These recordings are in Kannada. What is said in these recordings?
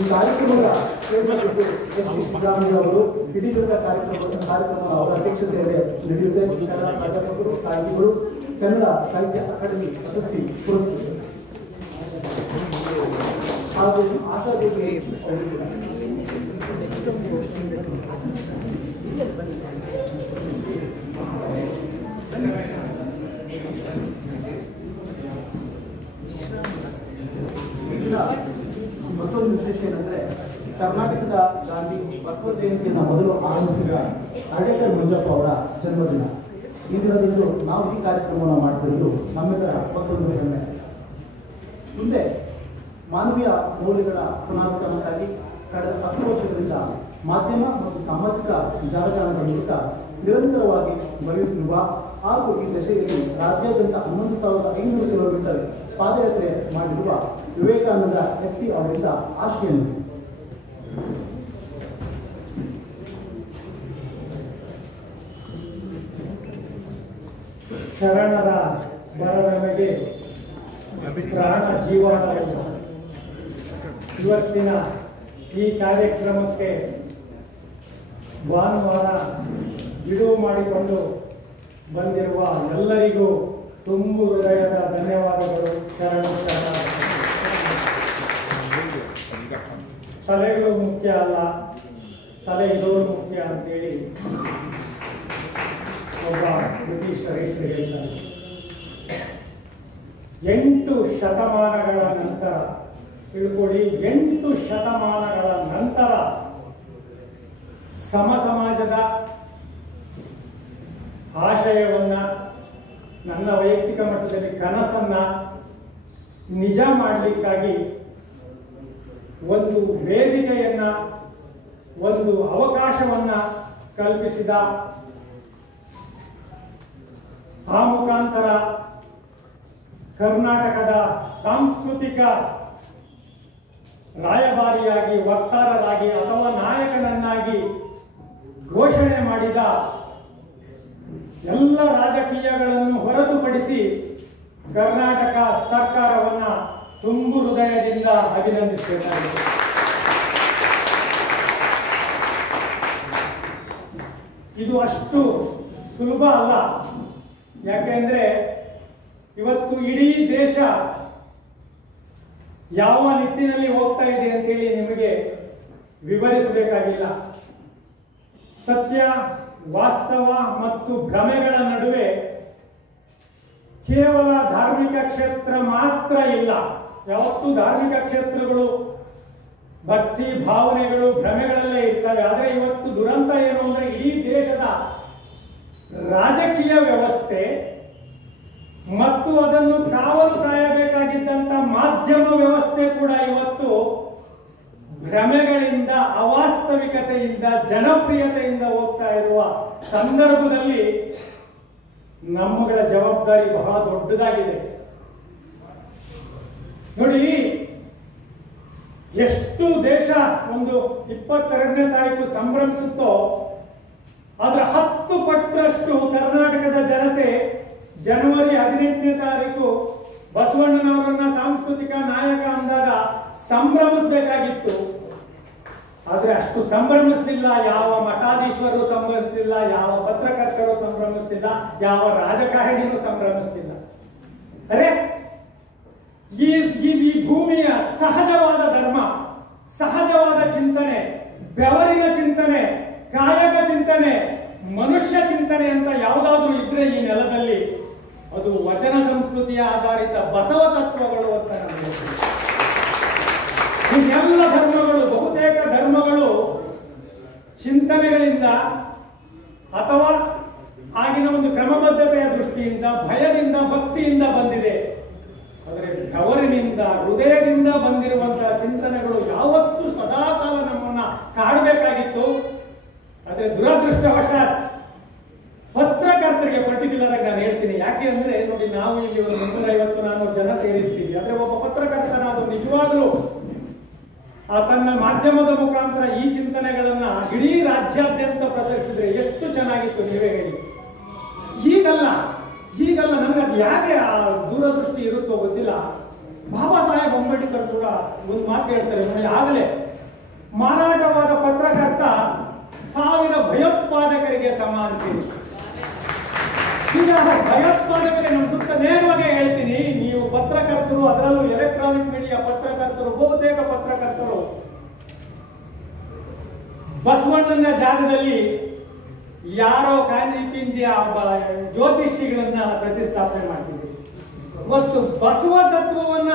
ಕಾರ್ಯಕ್ರಮದ ಸಿದ್ದರಾಮಯ್ಯ ಅವರು ಇಡೀ ದಿನದ ಕಾರ್ಯಕ್ರಮ ಅವರ ಅಧ್ಯಕ್ಷತೆಯಲ್ಲಿ ನಡೆಯುತ್ತೆ. ಕನ್ನಡ ಪ್ರಾಧ್ಯಾಪಕರು, ಸಾಹಿತಿಗಳು, ಕನ್ನಡ ಸಾಹಿತ್ಯ ಅಕಾಡೆಮಿ ಪ್ರಶಸ್ತಿ ಪುರಸ್ಕೃತರು ಹಾಗೂ ಆಶಾದೇವಿ ಮತ್ತೊಂದು ವಿಶೇಷ ಏನಂದ್ರೆ ಕರ್ನಾಟಕದ ಗಾಂಧಿ ಬಸವ ಜಯಂತಿಯನ್ನು ಮೊದಲು ಆರಂಭಿಸಿದ ಅರ್ಡೇಕರ್ ಮಂಜಪ್ಪ ಅವರ ಜನ್ಮದಿನ. ಈ ದಿನದಂದು ನಾವು ಈ ಕಾರ್ಯಕ್ರಮವನ್ನು ಮಾಡ್ತಿರೋದು ನಮ್ಮೆಲ್ಲರ ಮತ್ತೊಂದು ಹೆಮ್ಮೆ. ಮುಂದೆ ಮಾನವೀಯ ಮೌಲ್ಯಗಳ ಪುನರುತ್ಥಾನಕ್ಕಾಗಿ ಕಳೆದ 10 ವರ್ಷಗಳಿಂದ ಮಾಧ್ಯಮ ಮತ್ತು ಸಾಮಾಜಿಕ ಜಾಲತಾಣಗಳ ಮೂಲಕ ನಿರಂತರವಾಗಿ ಬರೆಯುತ್ತಿರುವ ಹಾಗೂ ಈ ದಶೆಯಲ್ಲಿ ರಾಜ್ಯಾದ್ಯಂತ 11,500 ಕಿಲೋಮೀಟರ್ ಪಾದಯಾತ್ರೆ ಮಾಡಿರುವ ವಿವೇಕಾನಂದ FC ಅವರಿಂದ ಆಶೀರ್ವಾದ. ಶರಣರ ಬರವಣಿಗೆ ಪ್ರಾಣ ಜೀವನವನ್ನು ಇವತ್ತಿನ ಈ ಕಾರ್ಯಕ್ರಮಕ್ಕೆ ಭಾನುವಾರ ಬಿಡುವು ಮಾಡಿಕೊಂಡು ಬಂದಿರುವ ಎಲ್ಲರಿಗೂ ತುಂಬು ಹೃದಯದ ಧನ್ಯವಾದಗಳು. ತಲೆಗಳು ಮುಖ್ಯ ಅಲ್ಲ, ತಲೆ ಇರೋರು ಮುಖ್ಯ ಅಂತೇಳಿ ಒಬ್ಬ ಬ್ರಿಟಿಷ್ ರೈತರು ಹೇಳ್ತಾರೆ. 8 ಶತಮಾನಗಳ ನಂತರ ತಿಳ್ಕೊಳ್ಳಿ, 8 ಶತಮಾನಗಳ ನಂತರ ಸಮಾಜದ ಆಶಯವನ್ನ, ನನ್ನ ವೈಯಕ್ತಿಕ ಮಟ್ಟದಲ್ಲಿ ಕನಸನ್ನ ನಿಜ ಮಾಡಲಿಕ್ಕಾಗಿ ಒಂದು ವೇದಿಕೆಯನ್ನ, ಒಂದು ಅವಕಾಶವನ್ನ ಕಲ್ಪಿಸಿದ, ಆ ಮುಖಾಂತರ ಕರ್ನಾಟಕದ ಸಾಂಸ್ಕೃತಿಕ ರಾಯಭಾರಿಯಾಗಿ, ವಕ್ತಾರರಾಗಿ ಅಥವಾ ನಾಯಕನನ್ನಾಗಿ ಘೋಷಣೆ ಮಾಡಿದ ಎಲ್ಲ ರಾಜಕೀಯಗಳನ್ನು ಹೊರತುಪಡಿಸಿ ಕರ್ನಾಟಕ ಸರ್ಕಾರವನ್ನ ತುಂಬು ಹೃದಯದಿಂದ ಅಭಿನಂದಿಸಬೇಕಾಗಿದೆ. ಇದು ಅಷ್ಟು ಸುಲಭ ಅಲ್ಲ. ಯಾಕೆಂದ್ರೆ ಇವತ್ತು ಇಡೀ ದೇಶ ಯಾವ ನಿಟ್ಟಿನಲ್ಲಿ ಹೋಗ್ತಾ ಇದೆ ಅಂತೇಳಿ ನಿಮಗೆ ವಿವರಿಸಬೇಕಾಗಿಲ್ಲ. ಸತ್ಯ, ವಾಸ್ತವ ಮತ್ತು ಭ್ರಮೆಗಳ ನಡುವೆ ಕೇವಲ ಧಾರ್ಮಿಕ ಕ್ಷೇತ್ರ ಮಾತ್ರ ಇಲ್ಲ. ಯಾವತ್ತೂ ಧಾರ್ಮಿಕ ಕ್ಷೇತ್ರಗಳು ಭಕ್ತಿ ಭಾವನೆಗಳು ಭ್ರಮೆಗಳಲ್ಲೇ ಇರ್ತವೆ. ಆದರೆ ಇವತ್ತು ದುರಂತ ಏನು ಅಂದ್ರೆ ಇಡೀ ದೇಶದ ರಾಜಕೀಯ ವ್ಯವಸ್ಥೆ ಮತ್ತು ಅದನ್ನು ಕಾವಲು ಕಾಯಬೇಕಾಗಿದ್ದಂತ ಮಾಧ್ಯಮ ವ್ಯವಸ್ಥೆ ಕೂಡ ಇವತ್ತು ಭ್ರಮೆಗಳಿಂದ, ಅವಾಸ್ತವಿಕತೆಯಿಂದ, ಜನಪ್ರಿಯತೆಯಿಂದ ಹೋಗ್ತಾ ಇರುವ ಸಂದರ್ಭದಲ್ಲಿ ನಮ್ಮಗಳ ಜವಾಬ್ದಾರಿ ಬಹಳ ದೊಡ್ಡದಾಗಿದೆ. ನೋಡಿ, ಎಷ್ಟು ದೇಶ ಒಂದು 22ನೇ ತಾರೀಕು ಸಂಭ್ರಮಿಸುತ್ತೋ ಅದರ 10 ಪಟ್ಟರಷ್ಟು ಕರ್ನಾಟಕದ ಜನತೆ ಜನವರಿ 18ನೇ ತಾರೀಕು ಬಸವಣ್ಣನವರನ್ನ ಸಾಂಸ್ಕೃತಿಕ ನಾಯಕ ಅಂದಾಗ ಸಂಭ್ರಮಿಸಬೇಕಾಗಿತ್ತು. ಆದ್ರೆ ಅಷ್ಟು ಸಂಭ್ರಮಿಸ್ತಿಲ್ಲ. ಯಾವ ಮಠಾಧೀಶ್ವರರು ಸಂಭ್ರಮಿಸ್ತಿಲ್ಲ, ಯಾವ ಪತ್ರಕರ್ತರು ಸಂಭ್ರಮಿಸ್ತಿಲ್ಲ, ಯಾವ ರಾಜಕಾರಣಿನೂ ಸಂಭ್ರಮಿಸ್ತಿಲ್ಲ. ಅರೆ, ಈ ಭೂಮಿಯ ಸಹಜವಾದ ಧರ್ಮ, ಸಹಜವಾದ ಚಿಂತನೆ, ಬೆವರಿನ ಚಿಂತನೆ, ಕಾಯಕ ಚಿಂತನೆ, ಮನುಷ್ಯ ಚಿಂತನೆ ಅಂತ ಯಾವುದಾದ್ರೂ ಇದ್ರೆ ಈ ನೆಲದಲ್ಲಿ ಅದು ವಚನ ಸಂಸ್ಕೃತಿಯ ಆಧಾರಿತ ಬಸವ ತತ್ವಗಳು ಅಂತ ನಮಗೆ. ಈ ಎಲ್ಲ ಧರ್ಮಗಳು, ಬಹುತೇಕ ಧರ್ಮಗಳು ಚಿಂತನೆಗಳಿಂದ ಅಥವಾ ಆಗಿನ ಒಂದು ಕ್ರಮಬದ್ಧತೆಯ ದೃಷ್ಟಿಯಿಂದ, ಭಯದಿಂದ, ಭಕ್ತಿಯಿಂದ ಬಂದಿದೆ. ಆದರೆ ಬೆವರಿನಿಂದ, ಹೃದಯದಿಂದ ಬಂದಿರುವಂತಹ ಚಿಂತನೆಗಳು ಯಾವತ್ತೂ ಸದಾಕಾಲ ನಮ್ಮನ್ನ ಕಾಡಬೇಕಾಗಿತ್ತು. ಆದರೆ ದುರದೃಷ್ಟವಶಾತ್ ಪತ್ರಕರ್ತರಿಗೆ ಪರ್ಟಿಕ್ಯುಲರ್ ಆಗಿ ನಾನು ಹೇಳ್ತೀನಿ. ಯಾಕೆ ಅಂದ್ರೆ ನೋಡಿ, ನಾವು ಇಲ್ಲಿ ಒಂದು 350 ಜನ ಸೇರಿರ್ತೀವಿ. ಆದ್ರೆ ಒಬ್ಬ ಪತ್ರಕರ್ತನಾದ ನಿಜವಾಗ್ಲೂ ತನ್ನ ಮಾಧ್ಯಮದ ಮುಖಾಂತರ ಈ ಚಿಂತನೆಗಳನ್ನ ಇಡೀ ರಾಜ್ಯಾದ್ಯಂತ ಪ್ರಸರಿಸಿದ್ರೆ ಎಷ್ಟು ಚೆನ್ನಾಗಿತ್ತು, ನೀವೇ ಹೇಳಿ. ಹೀಗಲ್ಲ ನಮ್ಗೆ ಅದು ಯಾಕೆ ಆ ದೂರದೃಷ್ಟಿ ಇರುತ್ತೋ ಗೊತ್ತಿಲ್ಲ. ಬಾಬಾ ಸಾಹೇಬ್ ಅಂಬೇಡ್ಕರ್ ಕೂಡ ಒಂದು ಮಾತು ಹೇಳ್ತಾರೆ ನೋಡಿ, ಆಗಲೇ ಮಾರಾಟವಾದ ಪತ್ರಕರ್ತ 1000 ಭಯೋತ್ಪಾದಕರಿಗೆ ಸಮ ಅಂತೀರಿ. ಈಗ ಭಯೋತ್ಪಾದಕರಿಗೆ ನಮ್ಮ ಸುತ್ತ ನೇರವಾಗಿ ಹೇಳ್ತೀನಿ, ನೀವು ಪತ್ರಕರ್ತರು, ಅದರಲ್ಲೂ ಎಲೆಕ್ಟ್ರಾನಿಕ್ ಮೀಡಿಯಾ ಪತ್ರಕರ್ತರು, ಬಹುತೇಕ ಪತ್ರಕರ್ತರು ಬಸವಣ್ಣನ ಜಾಗದಲ್ಲಿ ಯಾರೋ ಕಾಂಜಿ ಪಿಂಜಿ ಜ್ಯೋತಿಷಿಗಳನ್ನ ಪ್ರತಿಷ್ಠಾಪನೆ ಮಾಡ್ತಿದ್ದೀರಿ. ಇವತ್ತು ಬಸವ ತತ್ವವನ್ನ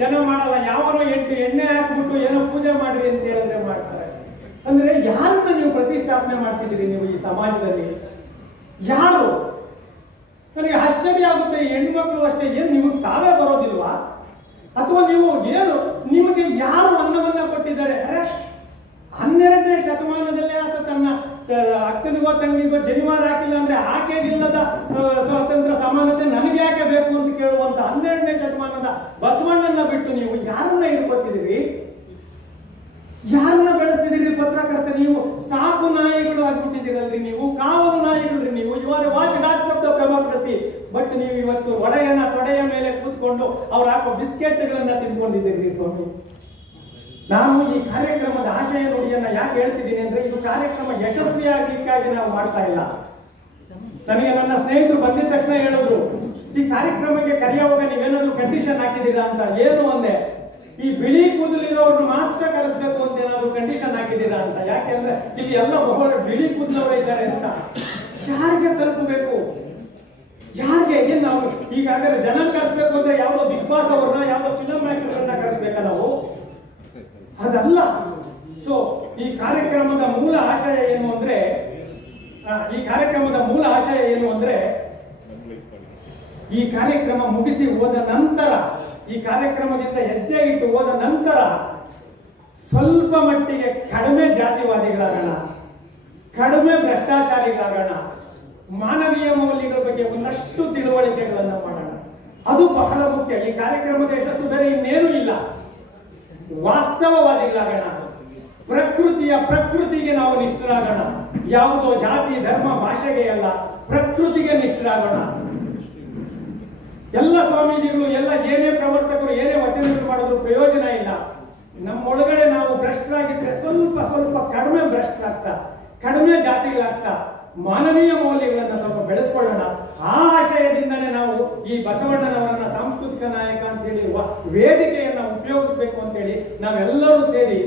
ಜನ ಮಾಡಲ್ಲ. ಯಾವನೋ 8 ಎಣ್ಣೆ ಹಾಕ್ಬಿಟ್ಟು ಏನೋ ಪೂಜೆ ಮಾಡ್ರಿ ಅಂತ ಹೇಳಿದ್ರೆ ಮಾಡ್ತಾರೆ. ಅಂದ್ರೆ ಯಾರನ್ನ ನೀವು ಪ್ರತಿಷ್ಠಾಪನೆ ಮಾಡ್ತಿದ್ದೀರಿ ನೀವು ಈ ಸಮಾಜದಲ್ಲಿ? ಯಾರು? ನನಗೆ ಆಶ್ಚರ್ಯ ಆಗುತ್ತೆ. ಹೆಣ್ಮಕ್ಳು ಅಷ್ಟೇ, ಏನ್ ನಿಮಗೆ ಸಾವೇ ಬರೋದಿಲ್ವಾ? ಅಥವಾ ನೀವು ಏನು, ನಿಮಗೆ ಯಾರು ಅನ್ನವನ್ನ ಕೊಟ್ಟಿದ್ದಾರೆ? 12ನೇ ಶತಮಾನದಲ್ಲೇ ಆತ ತನ್ನ ಅಕ್ಕನಿಗೋ ತಂಗಿಗೋ ಜನಿವಾರ ಹಾಕಿಲ್ಲ ಅಂದ್ರೆ ಆಕೆಗಿಲ್ಲದ ಸ್ವಾತಂತ್ರ್ಯ ಸಮಾನತೆ ನನಗೆ ಯಾಕೆ ಬೇಕು ಅಂತ ಕೇಳುವಂತ 12ನೇ ಶತಮಾನದ ಬಸವಣ್ಣನ ಬಿಟ್ಟು ನೀವು ಯಾರನ್ನ ಹಿಡ್ಕೊತಿದ್ದೀರಿ? ಯಾರನ್ನ ಬೆಳೆಸ್ತಿದ್ದೀರಿ? ಪತ್ರಕರ್ತ ನೀವು ಸಾಕು ನಾಯಿಗಳು ಆಗ್ಬಿಟ್ಟಿದ್ದೀರಲ್ರಿ ನೀವು, ಕಾವಲು ನಾಯಿಗಳ್ರಿ ನೀವು. ಇವಾಗ watch dogs of the democracy. But ನೀವು ಇವತ್ತು ತೊಡೆಯ ಮೇಲೆ ಕೂತ್ಕೊಂಡು ಅವ್ರು ಹಾಕೋ ಬಿಸ್ಕೆಟ್ಗಳನ್ನ ತಿನ್ಕೊಂಡಿದ್ದೀರಿ ಸ್ವಾಮಿ. ನಾನು ಈ ಕಾರ್ಯಕ್ರಮದ ಆಶಯ ನುಡಿಯನ್ನ ಯಾಕೆ ಹೇಳ್ತಿದ್ದೀನಿ ಅಂದ್ರೆ, ಇದು ಕಾರ್ಯಕ್ರಮ ಯಶಸ್ವಿಯಾಗಲಿಕ್ಕಾಗಿ ನಾವು ಮಾಡ್ತಾ ಇಲ್ಲ. ನನಗೆ ನನ್ನ ಸ್ನೇಹಿತರು ಬಂದಿದ ತಕ್ಷಣ ಹೇಳಿದ್ರು, ಈ ಕಾರ್ಯಕ್ರಮಕ್ಕೆ ಕರೆಯುವಾಗ ನೀವೇನಾದ್ರು ಕಂಡೀಷನ್ ಹಾಕಿದ್ದೀರಾ ಅಂತ. ಏನು ಅಂದೆ, ಈ ಬಿಳಿ ಕೂದಲಿರೋರ್ನ ಮಾತ್ರ ಕರೆಸ್ಬೇಕು ಅಂತ ಏನಾದ್ರು ಕಂಡೀಷನ್ ಹಾಕಿದ್ದೀರಾ ಅಂತ. ಯಾಕೆಂದ್ರೆ ಇಲ್ಲಿ ಎಲ್ಲ ಬಿಳಿ ಕೂದಲವರು ಇದ್ದಾರೆ ಅಂತ. ಯಾರಿಗೆ ತಲುಪಬೇಕು? ಯಾರಿಗೆ? ಏನ್ ನಾವು ಈಗಾಗಲೇ ಜನ ಕರೆಸ್ಬೇಕು ಅಂದ್ರೆ ಯಾವ್ದೋ ಬಿಗ್ ಬಾಸ್ ಅವ್ರನ್ನ, ಯಾವ್ದೋ ಫಿಲಂ ಆಕ್ಟರ್ಗಳನ್ನ ಕರೆಸ್ಬೇಕಾ ನಾವು? ಅದಲ್ಲ. ಸೊ ಈ ಕಾರ್ಯಕ್ರಮದ ಮೂಲ ಆಶಯ ಏನು ಅಂದ್ರೆ, ಈ ಕಾರ್ಯಕ್ರಮ ಮುಗಿಸಿ ಹೋದ ನಂತರ, ಈ ಕಾರ್ಯಕ್ರಮದಿಂದ ಹೆಜ್ಜೆ ಇಟ್ಟು ಹೋದ ನಂತರ ಸ್ವಲ್ಪ ಮಟ್ಟಿಗೆ ಕಡಿಮೆ ಜಾತಿವಾದಿಗಳಾಗೋಣ, ಕಡಿಮೆ ಭ್ರಷ್ಟಾಚಾರಿಗಳಾಗೋಣ, ಮಾನವೀಯ ಮೌಲ್ಯಗಳ ಬಗ್ಗೆ ಒಂದಷ್ಟು ತಿಳುವಳಿಕೆಗಳನ್ನ ಮಾಡೋಣ. ಅದು ಬಹಳ ಮುಖ್ಯ. ಈ ಕಾರ್ಯಕ್ರಮದ ಯಶಸ್ಸು ಬೇರೆ ಇನ್ನೇನೂ ಇಲ್ಲ. ವಾಸ್ತವವಾದಿಗಳಾಗೋಣ, ಪ್ರಕೃತಿಗೆ ನಾವು ನಿಷ್ಠರಾಗೋಣ. ಯಾವುದೋ ಜಾತಿ ಧರ್ಮ ಭಾಷೆಗೆ ಅಲ್ಲ, ಪ್ರಕೃತಿಗೆ ನಿಷ್ಠರಾಗೋಣ. ಎಲ್ಲ ಸ್ವಾಮೀಜಿಗಳು, ಎಲ್ಲ ಏನೇ ಪ್ರವರ್ತಕರು, ಏನೇ ವಚನಗಳು ಮಾಡಿದ್ರು ಪ್ರಯೋಜನ ಇಲ್ಲ. ನಮ್ಮೊಳಗಡೆ ನಾವು ಭ್ರಷ್ಟರಾಗಿದ್ರೆ ಸ್ವಲ್ಪ ಕಡಿಮೆ ಭ್ರಷ್ಟರಾಗ್ತಾ, ಕಡಿಮೆ ಜಾತಿಗಳಾಗ್ತಾ, ಮಾನವೀಯ ಮೌಲ್ಯಗಳನ್ನ ಸ್ವಲ್ಪ ಬೆಳೆಸ್ಕೊಳ್ಳೋಣ. ಆ ಆಶಯದಿಂದನೇ ನಾವು ಈ ಬಸವಣ್ಣನವರನ್ನ ಸಾಂಸ್ಕೃತಿಕ ನಾಯಕ ಅಂತ ಹೇಳಿರುವ ವೇದಿಕೆಯನ್ನ ಉಪಯೋಗಿಸಬೇಕು ಅಂತೇಳಿ ನಾವೆಲ್ಲರೂ ಸೇರಿ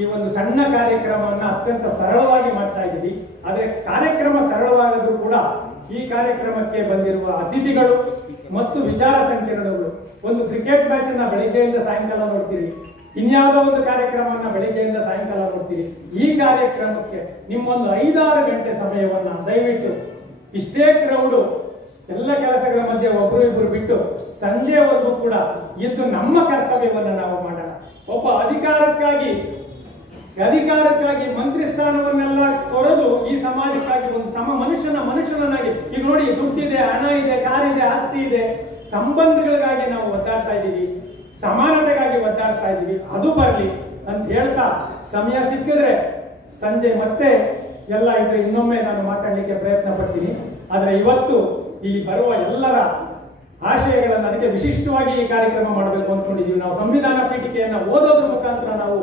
ಈ ಒಂದು ಸಣ್ಣ ಕಾರ್ಯಕ್ರಮವನ್ನ ಅತ್ಯಂತ ಸರಳವಾಗಿ ಮಾಡ್ತಾ ಇದ್ದೀವಿ. ಆದ್ರೆ ಕಾರ್ಯಕ್ರಮ ಸರಳವಾದರೂ ಕೂಡ ಈ ಕಾರ್ಯಕ್ರಮಕ್ಕೆ ಬಂದಿರುವ ಅತಿಥಿಗಳು ಮತ್ತು ವಿಚಾರ ಸಂಕಿರಣಗಳು, ಒಂದು ಕ್ರಿಕೆಟ್ ಮ್ಯಾಚ್ ಅನ್ನ ಬೆಳಿಗ್ಗೆಯಿಂದ ಸಾಯಂಕಾಲ ನೋಡ್ತೀರಿ, ಇನ್ಯಾವುದೋ ಒಂದು ಕಾರ್ಯಕ್ರಮವನ್ನ ಬೆಳಿಗ್ಗೆಯಿಂದ ಸಾಯಂಕಾಲ ನೋಡ್ತೀರಿ. ಈ ಕಾರ್ಯಕ್ರಮಕ್ಕೆ ನಿಮ್ಮೊಂದು 5-6 ಗಂಟೆ ಸಮಯವನ್ನ ದಯವಿಟ್ಟು, ಇಷ್ಟೇ ಕ್ರೌಡು ಎಲ್ಲ ಕೆಲಸಗಳ ಮಧ್ಯೆ ಒಬ್ರು ಇಬ್ರು ಬಿಟ್ಟು ಸಂಜೆವರೆಗೂ ಕೂಡ ಇದ್ದು ನಮ್ಮ ಕರ್ತವ್ಯವನ್ನ ನಾವು ಮಾಡೋಣ. ಒಬ್ಬ ಅಧಿಕಾರಕ್ಕಾಗಿ ಮಂತ್ರಿ ಸ್ಥಾನವನ್ನೆಲ್ಲ ತೊರೆದು ಈ ಸಮಾಜಕ್ಕಾಗಿ ಒಂದು ಮನುಷ್ಯನನ್ನಾಗಿ, ಈಗ ನೋಡಿ, ದುಡ್ಡಿದೆ, ಹಣ ಇದೆ, ಕಾರಿದೆ, ಆಸ್ತಿ ಇದೆ, ಸಂಬಂಧಗಳಿಗಾಗಿ ನಾವು ಒದ್ದಾಡ್ತಾ ಇದ್ದೀವಿ, ಸಮಾನತೆಗಾಗಿ ಒದ್ದಾಡ್ತಾ ಇದ್ದೀವಿ. ಅದು ಬರಲಿ ಅಂತ ಹೇಳ್ತಾ, ಸಮಯ ಸಿಕ್ಕಿದ್ರೆ ಸಂಜೆ ಮತ್ತೆ ಎಲ್ಲ ಇದ್ರೆ ಇನ್ನೊಮ್ಮೆ ನಾನು ಮಾತಾಡ್ಲಿಕ್ಕೆ ಪ್ರಯತ್ನ ಪಡ್ತೀನಿ. ಆದ್ರೆ ಇವತ್ತು ಈ ಬರುವ ಎಲ್ಲರ ಆಶಯಗಳನ್ನು, ಅದಕ್ಕೆ ವಿಶಿಷ್ಟವಾಗಿ ಈ ಕಾರ್ಯಕ್ರಮ ಮಾಡಬೇಕು ಅಂದ್ಕೊಂಡಿದ್ದೀವಿ. ನಾವು ಸಂವಿಧಾನ ಪೀಠಿಕೆಯನ್ನ ಓದೋದ್ರ ಮುಖಾಂತರ ನಾವು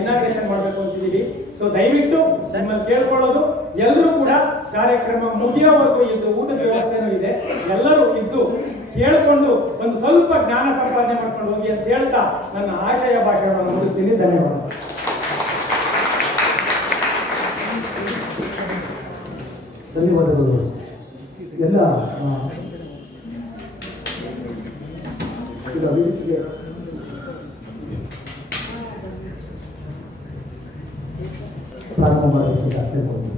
ಇನಾಗ್ರೇಷನ್ ಮಾಡಬೇಕು ಅಂತಿದ್ದೀವಿ. ಸೊ ದಯವಿಟ್ಟು ನಿಮ್ಮಲ್ಲಿ ಕೇಳ್ಕೊಳ್ಳೋದು, ಎಲ್ಲರೂ ಕೂಡ ಕಾರ್ಯಕ್ರಮ ಮುಗಿಯೋವರೆಗೂ ಇದ್ದು, ಊಟದ ವ್ಯವಸ್ಥೆನೂ ಇದೆ, ಎಲ್ಲರೂ ಇದ್ದು ಕೇಳ್ಕೊಂಡು ಒಂದು ಸ್ವಲ್ಪ ಜ್ಞಾನ ಸಂಪಾದನೆ ಮಾಡ್ಕೊಂಡು ಹೋಗಿ ಅಂತ ಹೇಳ್ತಾ ನನ್ನ ಆಶಯ ಭಾಷಣವನ್ನು ಮುಗಿಸ್ತೀನಿ. ಧನ್ಯವಾದಗಳು. ಎಲ್ಲ ಪ್ರಾರಂಭ ಮಾಡಲಿಕ್ಕೆ ಅರ್ಥಕೊಳ್ತೀವಿ.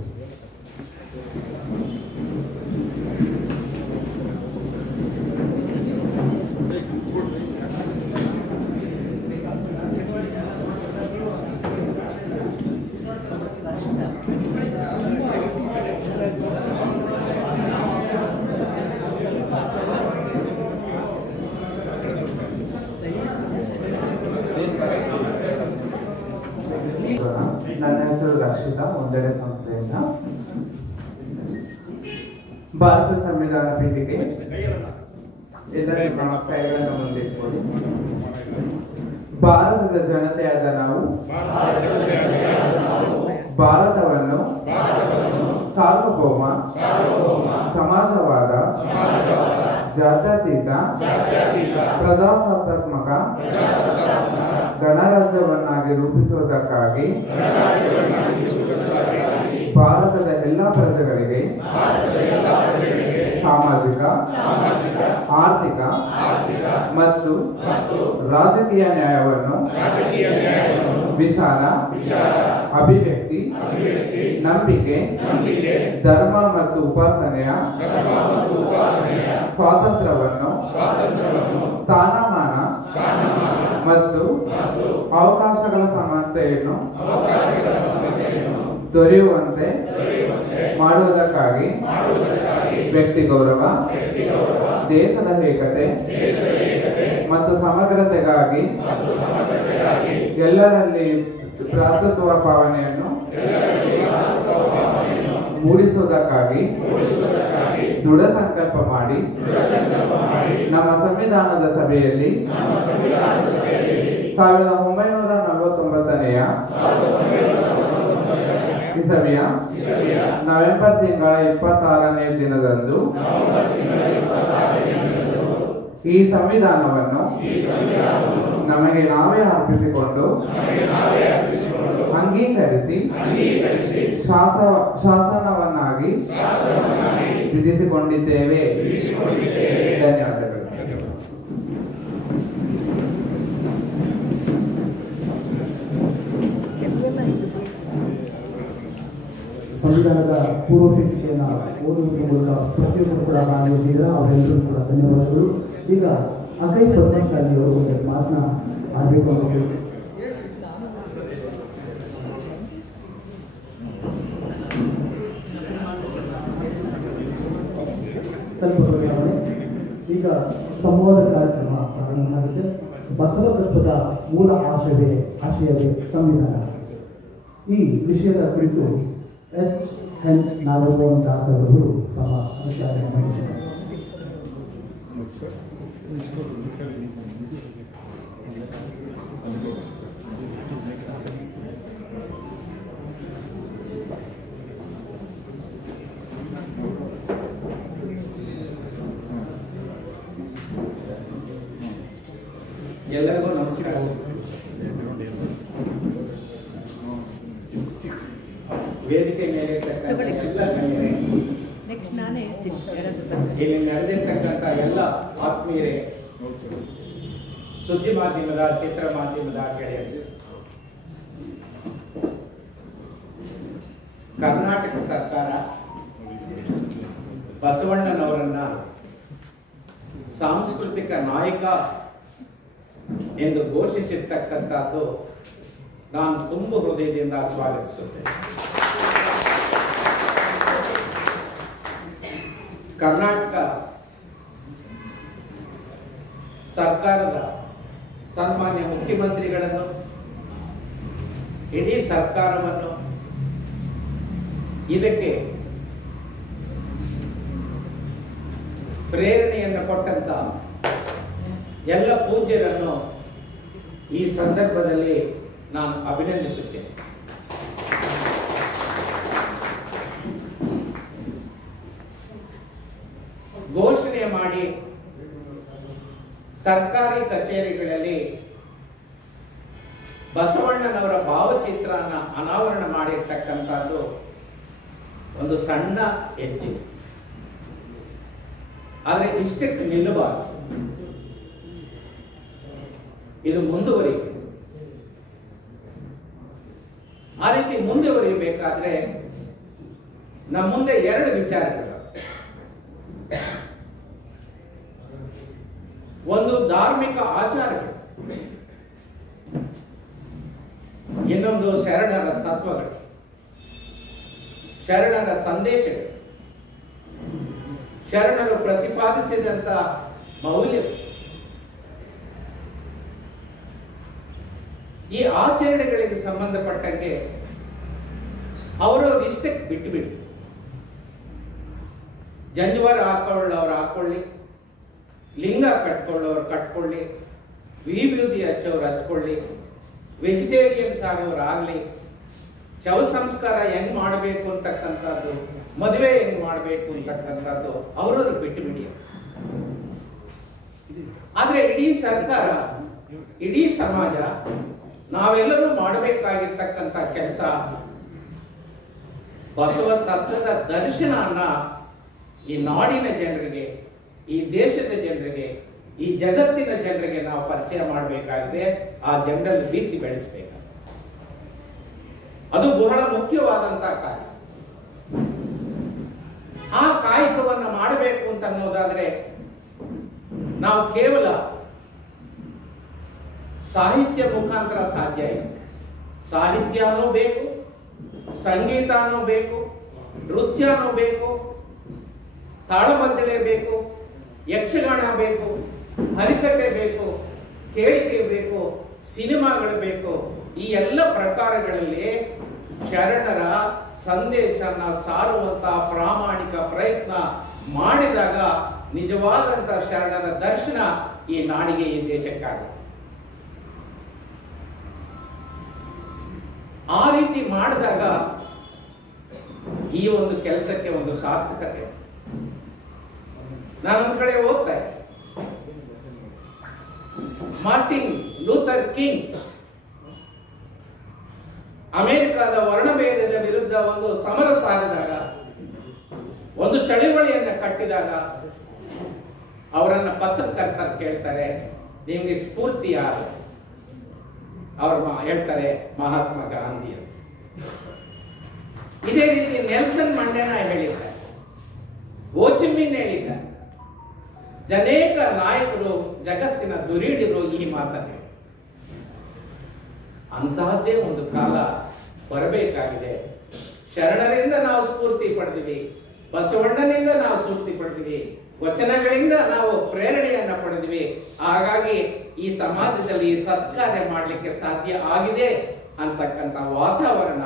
ನನ್ನ ಹೆಸರು ರಕ್ಷಿತಾ, ಒಂದೆಡೆ ಸಂಸ್ಥೆಯಿಂದ. ಭಾರತ ಸಂವಿಧಾನ ಪೀಠಿಕೆ ಎಲ್ಲರ ಕೈಗಳನ್ನು ಮುಂದಿಟ್ಕೊಂಡು ಭಾರತದ ಜನತೆಯಾದ ನಾವು ಭಾರತವನ್ನು ಸಾರ್ವಭೌಮ ಸಮಾಜವಾದ ಜಾತ್ಯತೀತ ಪ್ರಜಾಸತ್ತಾತ್ಮಕ ಗಣರಾಜ್ಯವನ್ನಾಗಿ ರೂಪಿಸುವುದಕ್ಕಾಗಿ ಭಾರತದ ಎಲ್ಲ ಪ್ರಜೆಗಳಿಗೆ ಸಾಮಾಜಿಕ ಆರ್ಥಿಕ ಮತ್ತು ರಾಜಕೀಯ ನ್ಯಾಯವನ್ನು ವಿಚಾರ ಅಭಿವ್ಯಕ್ತಿ ನಂಬಿಕೆ ಧರ್ಮ ಮತ್ತು ಉಪಾಸನೆಯ ಸ್ವಾತಂತ್ರ್ಯವನ್ನು ಸ್ಥಾನಮಾನ ಮತ್ತು ಅವಕಾಶಗಳ ಸಮಾನತೆಯನ್ನು ದೊರೆಯುವಂತೆ ಮಾಡುವುದಕ್ಕಾಗಿ ವ್ಯಕ್ತಿ ಗೌರವ ದೇಶದ ಏಕತೆ ಮತ್ತು ಸಮಗ್ರತೆಗಾಗಿ ಎಲ್ಲರಲ್ಲಿ ಭ್ರಾತೃತ್ವ ಭಾವನೆಯನ್ನು ಮೂಡಿಸುವುದಕ್ಕಾಗಿ ದೃಢ ಸಂಕಲ್ಪ ಮಾಡಿ ನಮ್ಮ ಸಂವಿಧಾನದ ಸಭೆಯಲ್ಲಿ 1949ನೇ ಇಸವಿಯ ನವೆಂಬರ್ ತಿಂಗಳ 26ನೇ ದಿನದಂದು ಈ ಸಂವಿಧಾನವನ್ನು ನಮಗೆ ನಾವೇ ಅರ್ಪಿಸಿಕೊಂಡು ಅಂಗೀಕರಿಸಿ ಶಾಸನವನ್ನಾಗಿ ವಿಧಿಸಿಕೊಂಡಿದ್ದೇವೆ. ಧನ್ಯವಾದಗಳು. ಸಂವಿಧಾನದ ಪೂರ್ವ ಪೀಠಿಕೆಯನ್ನು ಓದುವುದರ ಮೂಲಕ ಪ್ರತಿಯೊಬ್ಬರು ಕೂಡ ಭಾಗವಹಿಸಿದ್ದೀರಾ. ಅವರೆಲ್ಲರೂ ಕೂಡ ಧನ್ಯವಾದಗಳು. ಈಗ ಅಕೈ ಪದ್ಮಶಾಲಿ ಅವರು ಒಂದು ಮಾತನ್ನ ಆಡಬೇಕು ಅಂತ ಹೇಳಿ ಸ್ವಲ್ಪ ಬದಲಾವಣೆ. ಈಗ ಸಂವಾದ ಕಾರ್ಯಕ್ರಮ ಪ್ರಾರಂಭ ಆಗುತ್ತೆ. ಬಸವ ತತ್ವದ ಮೂಲ ಆಶಯವೇ ಸಂವಿಧಾನ. ಈ ವಿಷಯದ ಕುರಿತು ಎಚ್.ಎನ್. ನಾಗಮೋಹನ್ ದಾಸ್ ಅವರು ತಮ್ಮ ವಿಚಾರ ಮಂಡಿಸಿದ್ದಾರೆ. ಎಲ್ಲರಿಗೂ ನಮಸ್ಕಾರ. ವೇದಿಕೆ ಮೇಲೆ ಎಲ್ಲ ಗಣ್ಯರೇ, ಇಲ್ಲಿ ನಡೆದಿರ್ತಕ್ಕಂಥ ಎಲ್ಲ ಆತ್ಮೀಯರೇ, ಸುದ್ದಿ ಮಾಧ್ಯಮದ ಚಿತ್ರ ಮಾಧ್ಯಮದ ಗೆಳೆಯರು, ಕರ್ನಾಟಕ ಸರ್ಕಾರ ಬಸವಣ್ಣನವರನ್ನ ಸಾಂಸ್ಕೃತಿಕ ನಾಯಕ ಎಂದು ಘೋಷಿಸಿರ್ತಕ್ಕಂಥದ್ದು ನಾನು ತುಂಬ ಹೃದಯದಿಂದ ಸ್ವಾಗತಿಸುತ್ತೇನೆ. ಕರ್ನಾಟಕ ಸರ್ಕಾರದ ಸನ್ಮಾನ್ಯ ಮುಖ್ಯಮಂತ್ರಿಗಳನ್ನು, ಇಡೀ ಸರ್ಕಾರವನ್ನು ಇದಕ್ಕೆ ಪ್ರೇರಣೆಯನ್ನು ಕೊಟ್ಟಂತ ಎಲ್ಲ ಪೂಜ್ಯರನ್ನು ಈ ಸಂದರ್ಭದಲ್ಲಿ ನಾನು ಅಭಿನಂದಿಸುತ್ತೇನೆ. ಘೋಷಣೆ ಮಾಡಿ ಸರ್ಕಾರಿ ಕಚೇರಿಗಳಲ್ಲಿ ಬಸವಣ್ಣನವರ ಭಾವಚಿತ್ರನ ಅನಾವರಣ ಮಾಡಿರ್ತಕ್ಕಂಥದ್ದು ಒಂದು ಸಣ್ಣ ಹೆಜ್ಜೆ. ಆದರೆ ಇಷ್ಟಕ್ಕೆ ನಿಲ್ಲಬಾರದು, ಇದು ಮುಂದುವರಿಕೆ. ಆ ರೀತಿ ಮುಂದುವರಿಬೇಕಾದ್ರೆ ನಮ್ಮ ಮುಂದೆ ಎರಡು ವಿಚಾರಗಳು. ಒಂದು ಧಾರ್ಮಿಕ ಆಚಾರಗಳು, ಇನ್ನೊಂದು ಶರಣರ ತತ್ವಗಳು, ಶರಣರ ಸಂದೇಶಗಳು, ಶರಣರು ಪ್ರತಿಪಾದಿಸಿದಂತ ಮೌಲ್ಯಗಳು. ಈ ಆಚರಣೆಗಳಿಗೆ ಸಂಬಂಧಪಟ್ಟಂಗೆ ಅವರವ್ರ ಇಷ್ಟಕ್ಕೆ ಬಿಟ್ಟುಬಿಟ್ಟು, ಜಂಜುವಾರ ಹಾಕೊಳ್ಳೋರು ಹಾಕೊಳ್ಳಿ, ಲಿಂಗ ಕಟ್ಕೊಳ್ಳೋರು ಕಟ್ಕೊಳ್ಳಿ, ವಿಭೂತಿ ಹಚ್ಚೋರು ಹಚ್ಕೊಳ್ಳಿ, ವೆಜಿಟೇರಿಯನ್ಸ್ ಆಗೋರಾಗ್ಲಿ, ಶವ ಸಂಸ್ಕಾರ ಹೆಂಗ್ ಮಾಡಬೇಕು ಅಂತಕ್ಕಂಥದ್ದು, ಮದುವೆ ಹೆಂಗ್ ಮಾಡಬೇಕು ಅಂತಕ್ಕಂಥದ್ದು ಅವರವರು ಬಿಟ್ಟು ಬಿಡಿ. ಆದ್ರೆ ಇಡೀ ಸರ್ಕಾರ, ಇಡೀ ಸಮಾಜ, ನಾವೆಲ್ಲರೂ ಮಾಡಬೇಕಾಗಿರ್ತಕ್ಕಂಥ ಕೆಲಸ ಬಸವ ತತ್ವದ ದರ್ಶನನ ಈ ನಾಡಿನ ಜನರಿಗೆ, ಈ ದೇಶದ ಜನರಿಗೆ, ಈ ಜಗತ್ತಿನ ಜನರಿಗೆ ನಾವು ಪರಿಚಯ ಮಾಡಬೇಕಾಗಿದೆ. ಆ ಜನರಲ್ಲಿ ಪ್ರೀತಿ ಬೆಳೆಸಬೇಕು. ಅದು ಬಹಳ ಮುಖ್ಯವಾದಂತಹ ಕಾರ್ಯ. ಆ ಕಾಯಕವನ್ನು ಮಾಡಬೇಕು ಅಂತ ಅನ್ನೋದಾದ್ರೆ ನಾವು ಕೇವಲ ಸಾಹಿತ್ಯ ಮುಖಾಂತರ ಸಾಧ್ಯ ಇಲ್ಲ. ಸಾಹಿತ್ಯನೂ ಬೇಕು, ಸಂಗೀತನೂ ಬೇಕು, ನೃತ್ಯನೂ ಬೇಕು, ತಾಳಮದ್ದಳೆ ಬೇಕು, ಯಕ್ಷಗಾನ ಬೇಕು, ಹರಿಕತೆ ಬೇಕು, ಕೇಳಿಕೆ ಬೇಕು, ಸಿನಿಮಾಗಳು ಬೇಕು. ಈ ಎಲ್ಲ ಪ್ರಕಾರಗಳಲ್ಲಿ ಶರಣರ ಸಂದೇಶನ ಸಾರುವಂತಹ ಪ್ರಾಮಾಣಿಕ ಪ್ರಯತ್ನ ಮಾಡಿದಾಗ ನಿಜವಾದಂತ ಶರಣರ ದರ್ಶನ ಈ ನಾಡಿಗೆ, ಈ ದೇಶಕ್ಕಾಗುತ್ತೆ. ಆ ರೀತಿ ಮಾಡಿದಾಗ ಈ ಒಂದು ಕೆಲಸಕ್ಕೆ ಒಂದು ಸಾರ್ಥಕತೆ. ನಾನೊಂದು ಕಡೆ ಓದ್ತಾ ಇದ್ದೆ, ಮಾರ್ಟಿನ್ ಲೂಥರ್ ಕಿಂಗ್ ಅಮೆರಿಕದ ವರ್ಣಭೇದದ ವಿರುದ್ಧ ಒಂದು ಸಮರ ಸಾರಿದಾಗ, ಒಂದು ಚಳವಳಿಯನ್ನ ಕಟ್ಟಿದಾಗ ಅವರನ್ನ ಪತ್ರಕರ್ತರು ಕೇಳ್ತಾರೆ, ನಿಮ್ಗೆ ಸ್ಫೂರ್ತಿ ಯಾರು? ಅವರು ಹೇಳ್ತಾರೆ, ಮಹಾತ್ಮ ಗಾಂಧಿ ಅಂತ. ಇದೇ ರೀತಿ ನೆಲ್ಸನ್ ಮಂಡೇನಾ ಹೇಳಿದ್ದಾರೆ, ಓಚಿಮಿನ್ ಹೇಳಿದ್ದಾರೆ. ಅನೇಕ ನಾಯಕರು, ಜಗತ್ತಿನ ಧುರೀಣರು ಈ ಮಾತನ್ನು. ಅಂತಹದ್ದೇ ಒಂದು ಕಾಲ ಬರಬೇಕಾಗಿದೆ. ಶರಣರಿಂದ ನಾವು ಸ್ಫೂರ್ತಿ ಪಡೆದಿವಿ, ಬಸವಣ್ಣನಿಂದ ನಾವು ಸ್ಫೂರ್ತಿ ಪಡೆದಿವಿ, ವಚನಗಳಿಂದ ನಾವು ಪ್ರೇರಣೆಯನ್ನ ಪಡೆದಿವಿ. ಹಾಗಾಗಿ ಈ ಸಮಾಜದಲ್ಲಿ ಸತ್ಕಾರ್ಯ ಮಾಡಲಿಕ್ಕೆ ಸಾಧ್ಯ ಆಗಿದೆ ಅಂತಕ್ಕಂಥ ವಾತಾವರಣ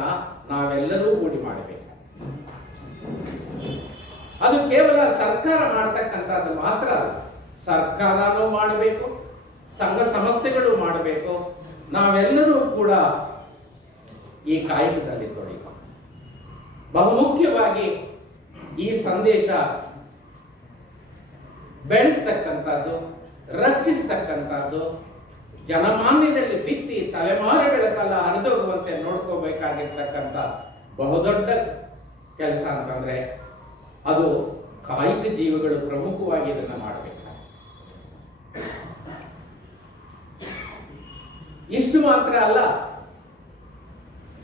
ನಾವೆಲ್ಲರೂ ಕೂಡಿ ಮಾಡಬೇಕು. ಅದು ಕೇವಲ ಸರ್ಕಾರ ಮಾಡತಕ್ಕಂಥದ್ದು ಮಾತ್ರ ಅಲ್ಲ, ಸರ್ಕಾರನೂ ಮಾಡಬೇಕು, ಸಂಘ ಸಂಸ್ಥೆಗಳು ಮಾಡಬೇಕು. ನಾವೆಲ್ಲರೂ ಕೂಡ ಈ ಕಾಯಕದಲ್ಲಿ ತೊಡಗಿಕೊಂಡು ಬಹುಮುಖ್ಯವಾಗಿ ಈ ಸಂದೇಶ ಬೆಳೆಸ್ತಕ್ಕಂಥದ್ದು, ರಕ್ಷಿಸ್ತಕ್ಕಂಥದ್ದು, ಜನಮಾನ್ಯದಲ್ಲಿ ಬಿತ್ತಿ ತಲೆಮಾರುಗಳ ಕಾಲ ಹರಿದೋಗುವಂತೆ ನೋಡ್ಕೋಬೇಕಾಗಿರ್ತಕ್ಕಂಥ ಬಹುದೊಡ್ಡ ಕೆಲಸ ಅಂತಂದ್ರೆ ಅದು ಕಾಯಿಕ ಜೀವಿಗಳು ಪ್ರಮುಖವಾಗಿ ಇದನ್ನ ಮಾಡಬೇಕು. ಇಷ್ಟು ಮಾತ್ರ ಅಲ್ಲ,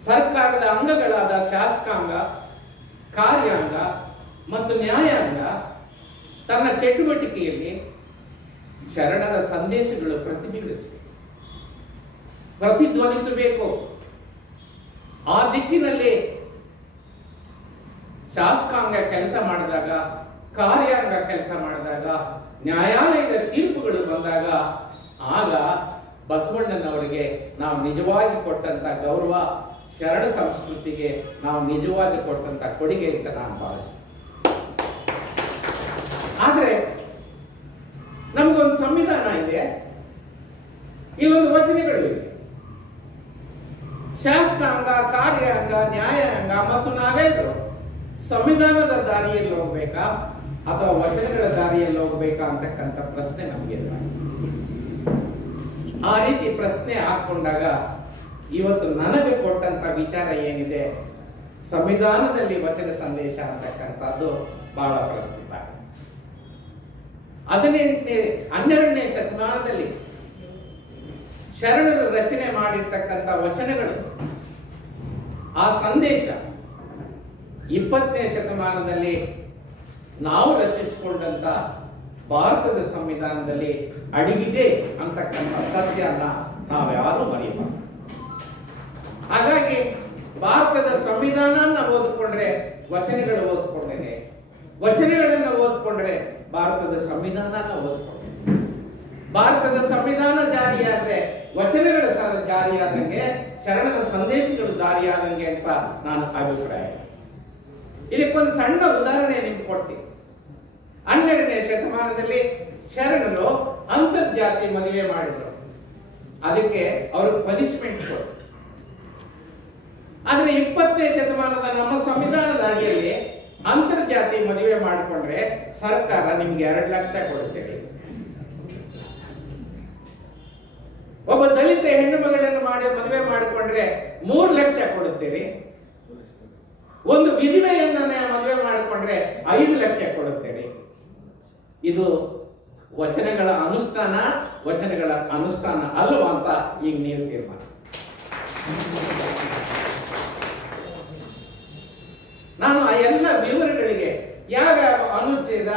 ಸರ್ಕಾರದ ಅಂಗಗಳಾದ ಶಾಸಕಾಂಗ, ಕಾರ್ಯಾಂಗ ಮತ್ತು ನ್ಯಾಯಾಂಗ ತನ್ನ ಚಟುವಟಿಕೆಯಲ್ಲಿ ಶರಣರ ಸಂದೇಶಗಳು ಪ್ರತಿಬಿಂಬಿಸಬೇಕು, ಪ್ರತಿಧ್ವನಿಸಬೇಕು. ಆ ದಿಕ್ಕಿನಲ್ಲಿ ಶಾಸಕಾಂಗ ಕೆಲಸ ಮಾಡಿದಾಗ, ಕಾರ್ಯಾಂಗ ಕೆಲಸ ಮಾಡಿದಾಗ, ನ್ಯಾಯಾಲಯದ ತೀರ್ಪುಗಳು ಬಂದಾಗ ಆಗ ಬಸವಣ್ಣನವರಿಗೆ ನಾವು ನಿಜವಾಗಿ ಕೊಟ್ಟಂತ ಗೌರವ, ಶರಣ ಸಂಸ್ಕೃತಿಗೆ ನಾವು ನಿಜವಾಗಿ ಕೊಟ್ಟಂತ ಕೊಡುಗೆ ಅಂತ ನಾನು ಭಾವಿಸ್ತೀನಿ. ಆದ್ರೆ ನಮ್ಗೊಂದು ಸಂವಿಧಾನ ಇದೆ, ಇಲ್ಲೊಂದು ವಚನಗಳು ಇವೆ. ಶಾಸಕಾಂಗ, ಕಾರ್ಯಾಂಗ, ನ್ಯಾಯಾಂಗ ಮತ್ತು ನಾವೆಲ್ಲರೂ ಸಂವಿಧಾನದ ದಾರಿಯಲ್ಲಿ ಹೋಗ್ಬೇಕಾ ಅಥವಾ ವಚನಗಳ ದಾರಿಯಲ್ಲಿ ಹೋಗ್ಬೇಕಾ ಅಂತಕ್ಕಂಥ ಪ್ರಶ್ನೆ ನಮಗೆ. ಆ ರೀತಿ ಪ್ರಶ್ನೆ ಹಾಕೊಂಡಾಗ ಇವತ್ತು ನನಗೆ ಕೊಟ್ಟಂತ ವಿಚಾರ ಏನಿದೆ, ಸಂವಿಧಾನದಲ್ಲಿ ವಚನ ಸಂದೇಶ ಅಂತಕ್ಕಂಥದ್ದು ಬಹಳ ಪ್ರಸ್ತುತ. 12ನೇ ಶತಮಾನದಲ್ಲಿ ಶರಣರು ರಚನೆ ಮಾಡಿರ್ತಕ್ಕಂಥ ವಚನಗಳು, ಆ ಸಂದೇಶ 20ನೇ ಶತಮಾನದಲ್ಲಿ ನಾವು ರಚಿಸಿಕೊಂಡಂತ ಭಾರತದ ಸಂವಿಧಾನದಲ್ಲಿ ಅಡಗಿದೆ ಅಂತಕ್ಕಂಥ ಸತ್ಯನ ನಾವ್ಯಾರೂ ಮರೆಯಬಾರದು. ಹಾಗಾಗಿ ಭಾರತದ ಸಂವಿಧಾನ ಓದ್ಕೊಂಡ್ರೆ ವಚನಗಳು ಓದ್ಕೊಂಡೇನೆ, ವಚನಗಳನ್ನ ಓದ್ಕೊಂಡ್ರೆ ಭಾರತದ ಸಂವಿಧಾನನ ಓದ್ಕೊಂಡೆ. ಭಾರತದ ಸಂವಿಧಾನ ಜಾರಿಯಾದ್ರೆ ವಚನಗಳ ಜಾರಿಯಾದಂಗೆ, ಶರಣರ ಸಂದೇಶಗಳು ದಾರಿಯಾದಂಗೆ ಅಂತ ನಾನು ಅಭಿಪ್ರಾಯ. ಇದಕ್ಕೊಂದು ಸಣ್ಣ ಉದಾಹರಣೆ ನಿಮ್ಗೆ ಕೊಡ್ತೀನಿ. 12ನೇ ಶತಮಾನದಲ್ಲಿ ಶರಣರು ಅಂತರ್ಜಾತಿ ಮದುವೆ ಮಾಡಿದ್ರು. ಅದಕ್ಕೆ ಅವ್ರಿಗೆ ಪನಿಷ್ಮೆಂಟ್ ಕೊಡು. ಆದ್ರೆ 20ನೇ ಶತಮಾನದ ನಮ್ಮ ಸಂವಿಧಾನದ ಅಡಿಯಲ್ಲಿ ಅಂತರ್ಜಾತಿ ಮದುವೆ ಮಾಡಿಕೊಂಡ್ರೆ ಸರ್ಕಾರ ನಿಮ್ಗೆ 2 ಲಕ್ಷ ಕೊಡುತ್ತೇವೆ. ಒಬ್ಬ ದಲಿತ ಹೆಣ್ಣು ಮಗಳನ್ನು ಮದುವೆ ಮಾಡಿಕೊಂಡ್ರೆ 3 ಲಕ್ಷ ಕೊಡುತ್ತೇವೆ. ಒಂದು ವಿಧವೆಯನ್ನ ಮದುವೆ ಮಾಡಿಕೊಂಡ್ರೆ 5 ಲಕ್ಷ ಕೊಡುತ್ತೇವೆ. ಇದು ವಚನಗಳ ಅನುಷ್ಠಾನ ಅಲ್ವಾ ಅಂತ ಈಗ ನೀವು ತೀರ್ಮಾನ. ನಾನು ಆ ಎಲ್ಲ ವಿವರಗಳಿಗೆ ಯಾವ್ಯಾವ ಅನುಚ್ಛೇದ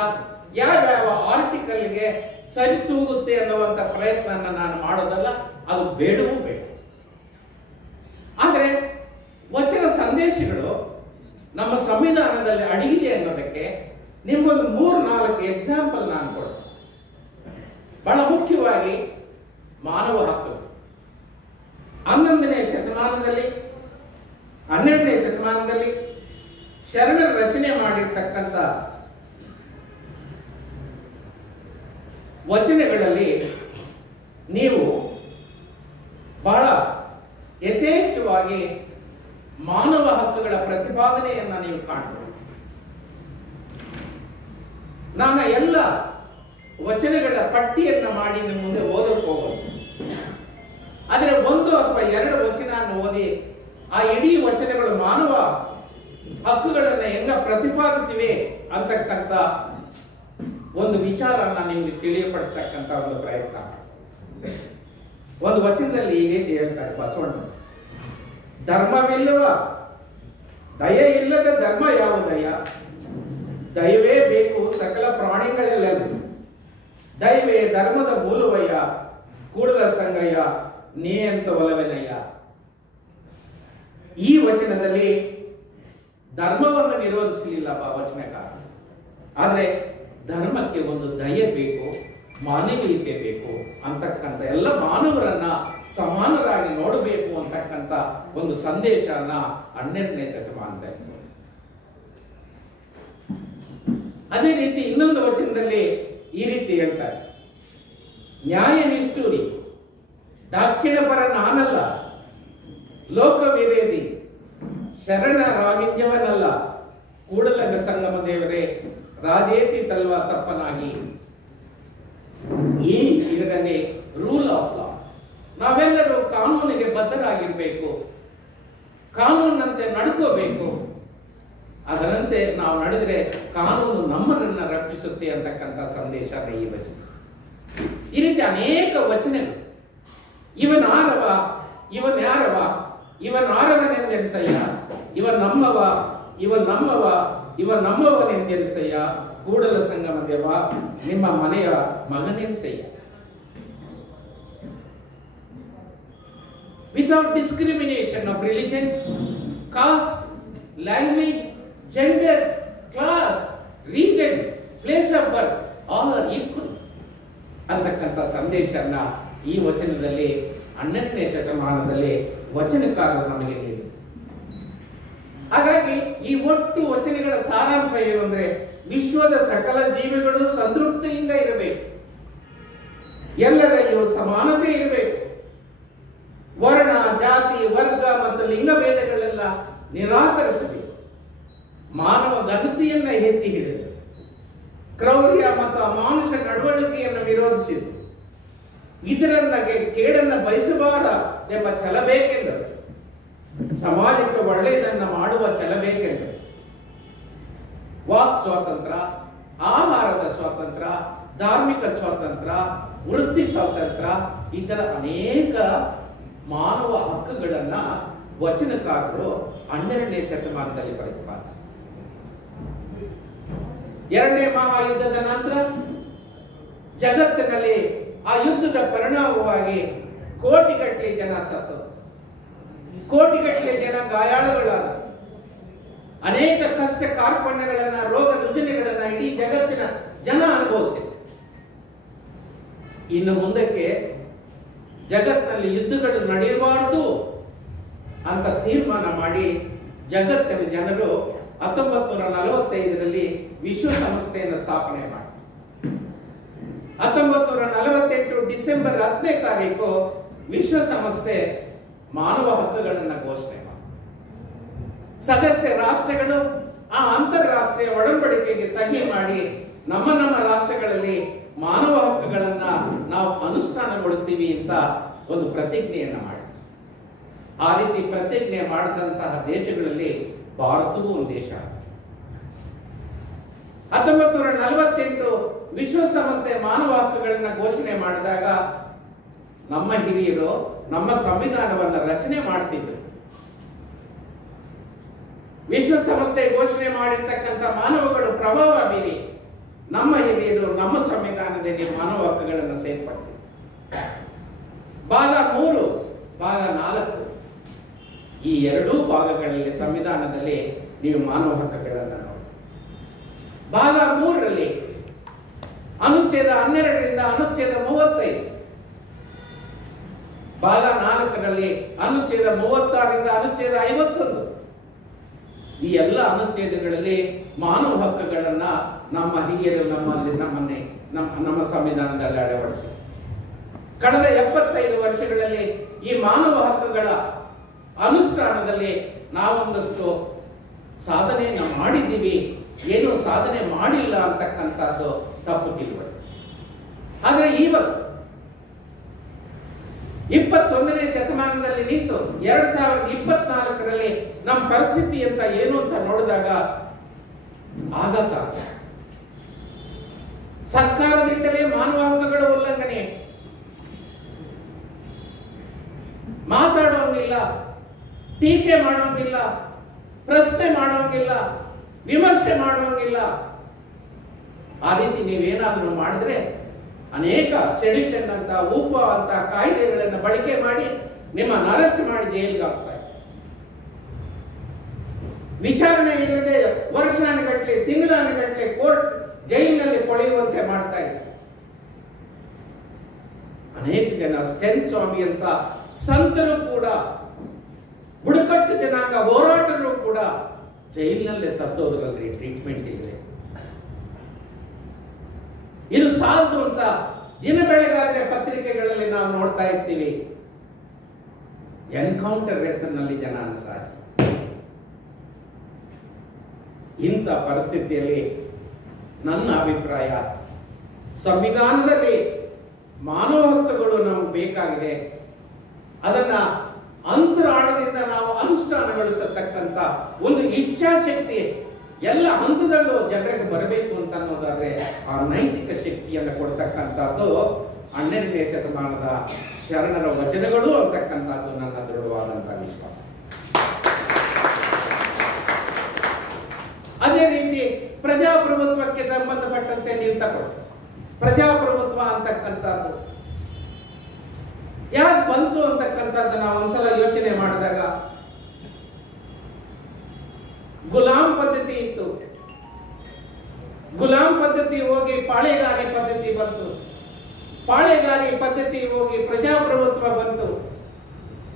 ಯಾವ್ಯಾವ ಆರ್ಟಿಕಲ್ಗೆ ಸರಿತೂಗುತ್ತೆ ಅನ್ನುವಂತ ಪ್ರಯತ್ನ ನಾನು ಮಾಡೋದಲ್ಲ, ಅದು ಬೇಡವೂ ಬೇಡ. ಆದ್ರೆ ವಚನ ಸಂದೇಶಗಳು ನಮ್ಮ ಸಂವಿಧಾನದಲ್ಲಿ ಅಡಗಿದೆ ಅನ್ನೋದಕ್ಕೆ ನಿಮ್ಗೊಂದು 3-4 ಎಕ್ಸಾಂಪಲ್ ನಾನು ಕೊಡ್ತೇನೆ. ಬಹಳ ಮುಖ್ಯವಾಗಿ ಮಾನವ ಹಕ್ಕುಗಳು 11ನೇ ಶತಮಾನದಲ್ಲಿ 12ನೇ ಶತಮಾನದಲ್ಲಿ ಶರಣರು ರಚನೆ ಮಾಡಿರ್ತಕ್ಕಂಥ ವಚನಗಳಲ್ಲಿ ನೀವು ಬಹಳ ಯಥೇಚ್ಛವಾಗಿ ಮಾನವ ಹಕ್ಕುಗಳ ಪ್ರತಿಪಾದನೆಯನ್ನ ನೀವು ಕಾಣಬಹುದು. ನಾನು ಎಲ್ಲ ವಚನಗಳ ಪಟ್ಟಿಯನ್ನ ಮಾಡಿ ನಿಮ್ಮ ಮುಂದೆ ಓದಕ್ಕೆ ಹೋಗೋದು. ಆದರೆ 1 ಅಥವಾ 2 ವಚನ ಓದಿ ಆ ಇಡೀ ವಚನಗಳು ಮಾನವ ಹಕ್ಕುಗಳನ್ನ ಹೆಂಗ ಪ್ರತಿಪಾದಿಸಿವೆ ಅಂತಕ್ಕಂಥ ಒಂದು ವಿಚಾರನ ನಿಮಗೆ ತಿಳಿಯಪಡಿಸ್ತಕ್ಕಂಥ ಒಂದು ಪ್ರಯತ್ನ. ಒಂದು ವಚನದಲ್ಲಿ ಈ ರೀತಿ ಹೇಳ್ತಾರೆ ಬಸವಣ್ಣ, ಧರ್ಮವಿಲ್ಲವ ದಯ ಇಲ್ಲದ ಧರ್ಮ ಯಾವುದಯ್ಯ, ದಯವೇ ಬೇಕು ಸಕಲ ಪ್ರಾಣಿಗಳೆಲ್ಲವೂ, ದಯವೇ ಧರ್ಮದ ಮೂಲವಯ್ಯ, ಕೂಡಲ ಸಂಗಯ್ಯ ನೀ ಅಂತ ಒಲವೆನಯ್ಯ. ಈ ವಚನದಲ್ಲಿ ಧರ್ಮವನ್ನು ವಿರೋಧಿಸಲಿಲ್ಲ ವಚನಕಾರ, ಆದ್ರೆ ಧರ್ಮಕ್ಕೆ ಒಂದು ದಯೆ ಬೇಕು, ಮಾನವೀಯತೆ ಬೇಕು ಅಂತಕ್ಕಂಥ ಎಲ್ಲ ಮಾನವರನ್ನ ಸಮಾನರಾಗಿ ನೋಡಬೇಕು ಅಂತಕ್ಕಂಥ ಒಂದು ಸಂದೇಶನ 12ನೇ ಶತಮಾನದಲ್ಲಿ. ಅದೇ ರೀತಿ ಇನ್ನೊಂದು ವಚನದಲ್ಲಿ ಈ ರೀತಿ ಹೇಳ್ತಾರೆ, ನ್ಯಾಯ ನಿಷ್ಠೂರಿ ದಾಕ್ಷಿಣ ಪರ ನಾನಲ್ಲ, ಲೋಕ ವಿರೋಧಿ ಶರಣ ರಾಗಿಂಜವನಲ್ಲ, ಕೂಡಲಂಗ ಸಂಗಮ ದೇವರೇ ರಾಜೇತಿ ತಲ್ವ ತಪ್ಪನಾಗಿ. ಈ ಇದರಲ್ಲಿ ರೂಲ್ ಆಫ್ ಲಾ, ನಾವೆಲ್ಲರೂ ಕಾನೂನಿಗೆ ಬದ್ಧರಾಗಿರ್ಬೇಕು, ಕಾನೂನಿನಂತೆ ನಡ್ಕೋಬೇಕು, ಅದರಂತೆ ನಾವು ನಡೆದರೆ ಕಾನೂನು ನಮ್ಮನ್ನ ರಕ್ಷಿಸುತ್ತೆ ಅಂತಕ್ಕಂಥ ಸಂದೇಶ ಈ ವಚನ. ಈ ರೀತಿ ಅನೇಕ ವಚನಗಳು. ಇವನ್ ಆರವ, ಇವನ್ ಯಾರವ, ಇವನ್ ಆರವನೆಂದೆನಿಸಯ್ಯ, ಇವನ್ ನಮ್ಮವ, ಇವನ್ ನಮ್ಮವ, ಇವನ್ ನಮ್ಮವನೆಂದೆನಿಸಯ್ಯ, ಕೂಡಲ ಸಂಗಮ ದೇವ ನಿಮ್ಮ ಮನೆಯ ಮಗನೆನಿಸಯ್ಯ. Without discrimination of religion, caste, language, gender, class, region, place of birth, all are equal ಅಂತಕ್ಕಂಥ ಸಂದೇಶನ ಈ ವಚನದಲ್ಲಿ 12ನೇ ಶತಮಾನದಲ್ಲಿ ವಚನಕಾರರು ನಮಗೆ ನೀಡಿದರು. ಹಾಗಾಗಿ ಈ ಒಟ್ಟು ವಚನಗಳ ಸಾರಾಂಶ ಏನು ಅಂದ್ರೆ, ವಿಶ್ವದ ಸಕಲ ಜೀವಿಗಳು ಸಂತೃಪ್ತಿಯಿಂದ ಇರಬೇಕು, ಎಲ್ಲರಲ್ಲೂ ಸಮಾನತೆ ಇರಬೇಕು, ವರ್ಣ ಜಾತಿ ವರ್ಗ ಮತ್ತು ಲಿಂಗಭೇದಗಳೆಲ್ಲ ನಿರಾಕರಿಸಬೇಕು, ಮಾನವ ಘನತೆಯನ್ನ ಎತ್ತಿ ಹಿಡಿದು ಕ್ರೌರ್ಯ ಮತ್ತು ಅಮಾನುಷ ನಡವಳಿಕೆಯನ್ನು ವಿರೋಧಿಸಿತು, ಇದರನ್ನ ಕೇಡನ್ನ ಬಯಸಬಾರ ಎಂಬ ಛಲ ಬೇಕೆಂದರು, ಸಮಾಜಕ್ಕೆ ಒಳ್ಳೆಯದನ್ನ ಮಾಡುವ ಛಲ ಬೇಕೆಂದರು, ವಾಕ್ ಸ್ವಾತಂತ್ರ್ಯ, ಆಹಾರದ ಸ್ವಾತಂತ್ರ್ಯ, ಧಾರ್ಮಿಕ ಸ್ವಾತಂತ್ರ್ಯ, ವೃತ್ತಿ ಸ್ವಾತಂತ್ರ್ಯ, ಇತರ ಅನೇಕ ಮಾನವ ಹಕ್ಕುಗಳನ್ನ ವಚನಕಾರರು 12ನೇ ಶತಮಾನದಲ್ಲಿ ಪ್ರತಿಪಾದಿಸಿದರು. 2ನೇ ಮಹಾಯುದ್ಧದ ನಂತರ ಜಗತ್ತಿನಲ್ಲಿ ಆ ಯುದ್ಧದ ಪರಿಣಾಮವಾಗಿ ಕೋಟಿಗಟ್ಟಲೆ ಜನ ಸತ್ತು, ಕೋಟಿಗಟ್ಟಲೆ ಜನ ಗಾಯಾಳುಗಳಾದರು, ಅನೇಕ ಕಷ್ಟ ಕಾರ್ಪಣ್ಯಗಳನ್ನ, ರೋಗ ರುಜಿನಗಳನ್ನ ಇಡೀ ಜಗತ್ತಿನ ಜನ ಅನುಭವಿಸಿದರು. ಇನ್ನು ಮುಂದಕ್ಕೆ ಜಗತ್ತಿನಲ್ಲಿ ಯುದ್ಧಗಳು ನಡೆಯಬಾರದು ಅಂತ ತೀರ್ಮಾನ ಮಾಡಿ ಜಗತ್ತಿನ ಜನರು 1945ರಲ್ಲಿ ವಿಶ್ವಸಂಸ್ಥೆಯನ್ನು ಸ್ಥಾಪನೆ ಮಾಡಿ 1948 ಡಿಸೆಂಬರ್ 10ನೇ ತಾರೀಕು ವಿಶ್ವಸಂಸ್ಥೆ ಮಾನವ ಹಕ್ಕುಗಳನ್ನು ಘೋಷಣೆ ಮಾಡಿ ಸದಸ್ಯ ರಾಷ್ಟ್ರಗಳು ಆ ಅಂತಾರಾಷ್ಟ್ರೀಯ ಒಡಂಬಡಿಕೆಗೆ ಸಹಿ ಮಾಡಿ ನಮ್ಮ ರಾಷ್ಟ್ರಗಳಲ್ಲಿ ಮಾನವ ಹಕ್ಕುಗಳನ್ನ ನಾವು ಅನುಷ್ಠಾನಗೊಳಿಸ್ತೀವಿ ಅಂತ ಒಂದು ಪ್ರತಿಜ್ಞೆಯನ್ನ ಮಾಡಿ ಆ ರೀತಿ ಪ್ರತಿಜ್ಞೆ ಮಾಡಿದಂತಹ ದೇಶಗಳಲ್ಲಿ ಭಾರತವೂ ಒಂದು ದೇಶ. 1948 ವಿಶ್ವಸಂಸ್ಥೆ ಮಾನವ ಹಕ್ಕುಗಳನ್ನ ಘೋಷಣೆ ಮಾಡಿದಾಗ ನಮ್ಮ ಹಿರಿಯರು ನಮ್ಮ ಸಂವಿಧಾನವನ್ನ ರಚನೆ ಮಾಡ್ತಿದ್ರು. ವಿಶ್ವಸಂಸ್ಥೆ ಘೋಷಣೆ ಮಾಡಿರ್ತಕ್ಕಂಥ ಮಾನವಗಳು ಪ್ರಭಾವ ಬೀರಿ ನಮ್ಮ ಹಿರಿಯರು ನಮ್ಮ ಸಂವಿಧಾನದಲ್ಲಿ ಮಾನವ ಹಕ್ಕುಗಳನ್ನು ಸೇರ್ಪಡಿಸಿ ಭಾಗ 3 ಭಾಗ 4 ಈ ಎರಡೂ ಭಾಗಗಳಲ್ಲಿ ಸಂವಿಧಾನದಲ್ಲಿ ನೀವು ಮಾನವ ಹಕ್ಕುಗಳನ್ನು ನೋಡಿ. ಭಾಗ 3ರಲ್ಲಿ ಅನುಚ್ಛೇದ 12ರಿಂದ ಅನುಚ್ಛೇದ 35, ಭಾಗ 4ರಲ್ಲಿ ಅನುಚ್ಛೇದ 36ರಿಂದ ಅನುಚ್ಛೇದ 51 ಈ ಎಲ್ಲ ಅನುಚ್ಛೇದಗಳಲ್ಲಿ ಮಾನವ ಹಕ್ಕುಗಳನ್ನ ನಮ್ಮ ಹಿರಿಯರು ನಮ್ಮ ಸಂವಿಧಾನದಲ್ಲಿ ಅಳವಡಿಸಿ ಕಳೆದ 75 ವರ್ಷಗಳಲ್ಲಿ ಈ ಮಾನವ ಹಕ್ಕುಗಳ ಅನುಷ್ಠಾನದಲ್ಲಿ ನಾವೊಂದಷ್ಟು ಸಾಧನೆಯನ್ನು ಮಾಡಿದ್ದೀವಿ, ಏನೂ ಸಾಧನೆ ಮಾಡಿಲ್ಲ ಅಂತಕ್ಕಂಥದ್ದು ತಪ್ಪು ತಿಳುವಳಿಕೆ. ಆದರೆ ಇವತ್ತು 21ನೇ ಶತಮಾನದಲ್ಲಿ ನಿಂತು 2024ರಲ್ಲಿ ನಮ್ಮ ಪರಿಸ್ಥಿತಿ ಅಂತ ಏನು ಅಂತ ನೋಡಿದಾಗ ಆಘಾತ. ಸರ್ಕಾರದಿಂದಲೇ ಮಾನವ ಹಕ್ಕುಗಳ ಉಲ್ಲಂಘನೆ, ಮಾತಾಡೋಂಗಿಲ್ಲ, ಟೀಕೆ ಮಾಡೋಂಗಿಲ್ಲ, ಪ್ರಶ್ನೆ ಮಾಡೋಂಗಿಲ್ಲ, ವಿಮರ್ಶೆ ಮಾಡೋಂಗಿಲ್ಲ. ಆ ರೀತಿ ನೀವೇನಾದ್ರೂ ಮಾಡಿದ್ರೆ ಅನೇಕ ಸೆಡಿಷನ್ ಅಂತ ಉಪ ಅಂತ ಕಾಯ್ದೆಗಳನ್ನು ಬಳಕೆ ಮಾಡಿ ನಿಮ್ಮನ್ನು ಅರೆಸ್ಟ್ ಮಾಡಿ ಜೈಲಿಗೆ ಹಾಕ್ತಾರೆ. ವಿಚಾರಣೆ ಇಲ್ಲದೆ ವರ್ಷಾನುಗಟ್ಟಲೆ ತಿಂಗಳಾನುಗಟ್ಟಲೆ ಕೋರ್ಟ್ ಜೈಲಿನಲ್ಲಿ ಕೊಳೆಯುವಂತೆ ಮಾಡ್ತಾ ಇದ್ದಾರೆ. ಅನೇಕ ಜನ ಸ್ಟೆನ್ ಸ್ವಾಮಿ ಅಂತ ಸಂತರು ಕೂಡ, ಬುಡಕಟ್ಟು ಜನಾಂಗ ಹೋರಾಟರು ಕೂಡ ಜೈಲಿನಲ್ಲೇ ಸತ್ತೋದ್ರಲ್ಲಿ ಟ್ರೀಟ್ಮೆಂಟ್ ಇದೆ. ಇದು ಸಾಲದು ಅಂತ ದಿನ ಬೆಳಗಾದ್ರೆ ಪತ್ರಿಕೆಗಳಲ್ಲಿ ನಾವು ನೋಡ್ತಾ ಇರ್ತೀವಿ. ಎನ್ಕೌಂಟರ್ ಹೆಸರಿನಲ್ಲಿ ಜನ ಸಾಯಿಸ್ತಾರೆ. ಇಂಥ ಪರಿಸ್ಥಿತಿಯಲ್ಲಿ ನನ್ನ ಅಭಿಪ್ರಾಯ, ಸಂವಿಧಾನದಲ್ಲಿ ಮಾನವ ಹಕ್ಕುಗಳು ನಮಗೆ ಬೇಕಾಗಿದೆ. ಅದನ್ನ ಅಂತರಾಳದಿಂದ ನಾವು ಅನುಷ್ಠಾನಗೊಳಿಸತಕ್ಕಂಥ ಒಂದು ಇಚ್ಛಾಶಕ್ತಿ ಎಲ್ಲ ಹಂತದಲ್ಲೂ ಜನರಿಗೆ ಬರಬೇಕು ಅಂತ ಅನ್ನೋದಾದ್ರೆ ಆ ನೈತಿಕ ಶಕ್ತಿಯನ್ನು ಕೊಡ್ತಕ್ಕಂಥದ್ದು 12ನೇ ಶತಮಾನದ ಶರಣರ ವಚನಗಳು ಅಂತಕ್ಕಂಥದ್ದು ನನ್ನ ದೃಢವಾದಂತಹ ವಿಶ್ವಾಸ. ಅದೇ ರೀತಿ ಪ್ರಜಾಪ್ರಭುತ್ವಕ್ಕೆ ಸಂಬಂಧಪಟ್ಟಂತೆ ನೀವು ತಗೊಳ್ಳಿ. ಪ್ರಜಾಪ್ರಭುತ್ವ ಅಂತಕ್ಕಂಥದ್ದು ಯಾಕೆ ಬಂತು ಅಂತಕ್ಕಂಥದ್ದು ನಾವು ಒಂದ್ಸಲ ಯೋಚನೆ ಮಾಡಿದಾಗ, ಗುಲಾಂ ಪದ್ಧತಿ ಇತ್ತು, ಗುಲಾಂ ಪದ್ಧತಿ ಹೋಗಿ ಪಾಳೆಗಾರಿ ಪದ್ಧತಿ ಬಂತು, ಪಾಳೆಗಾರಿ ಪದ್ಧತಿ ಹೋಗಿ ಪ್ರಜಾಪ್ರಭುತ್ವ ಬಂತು.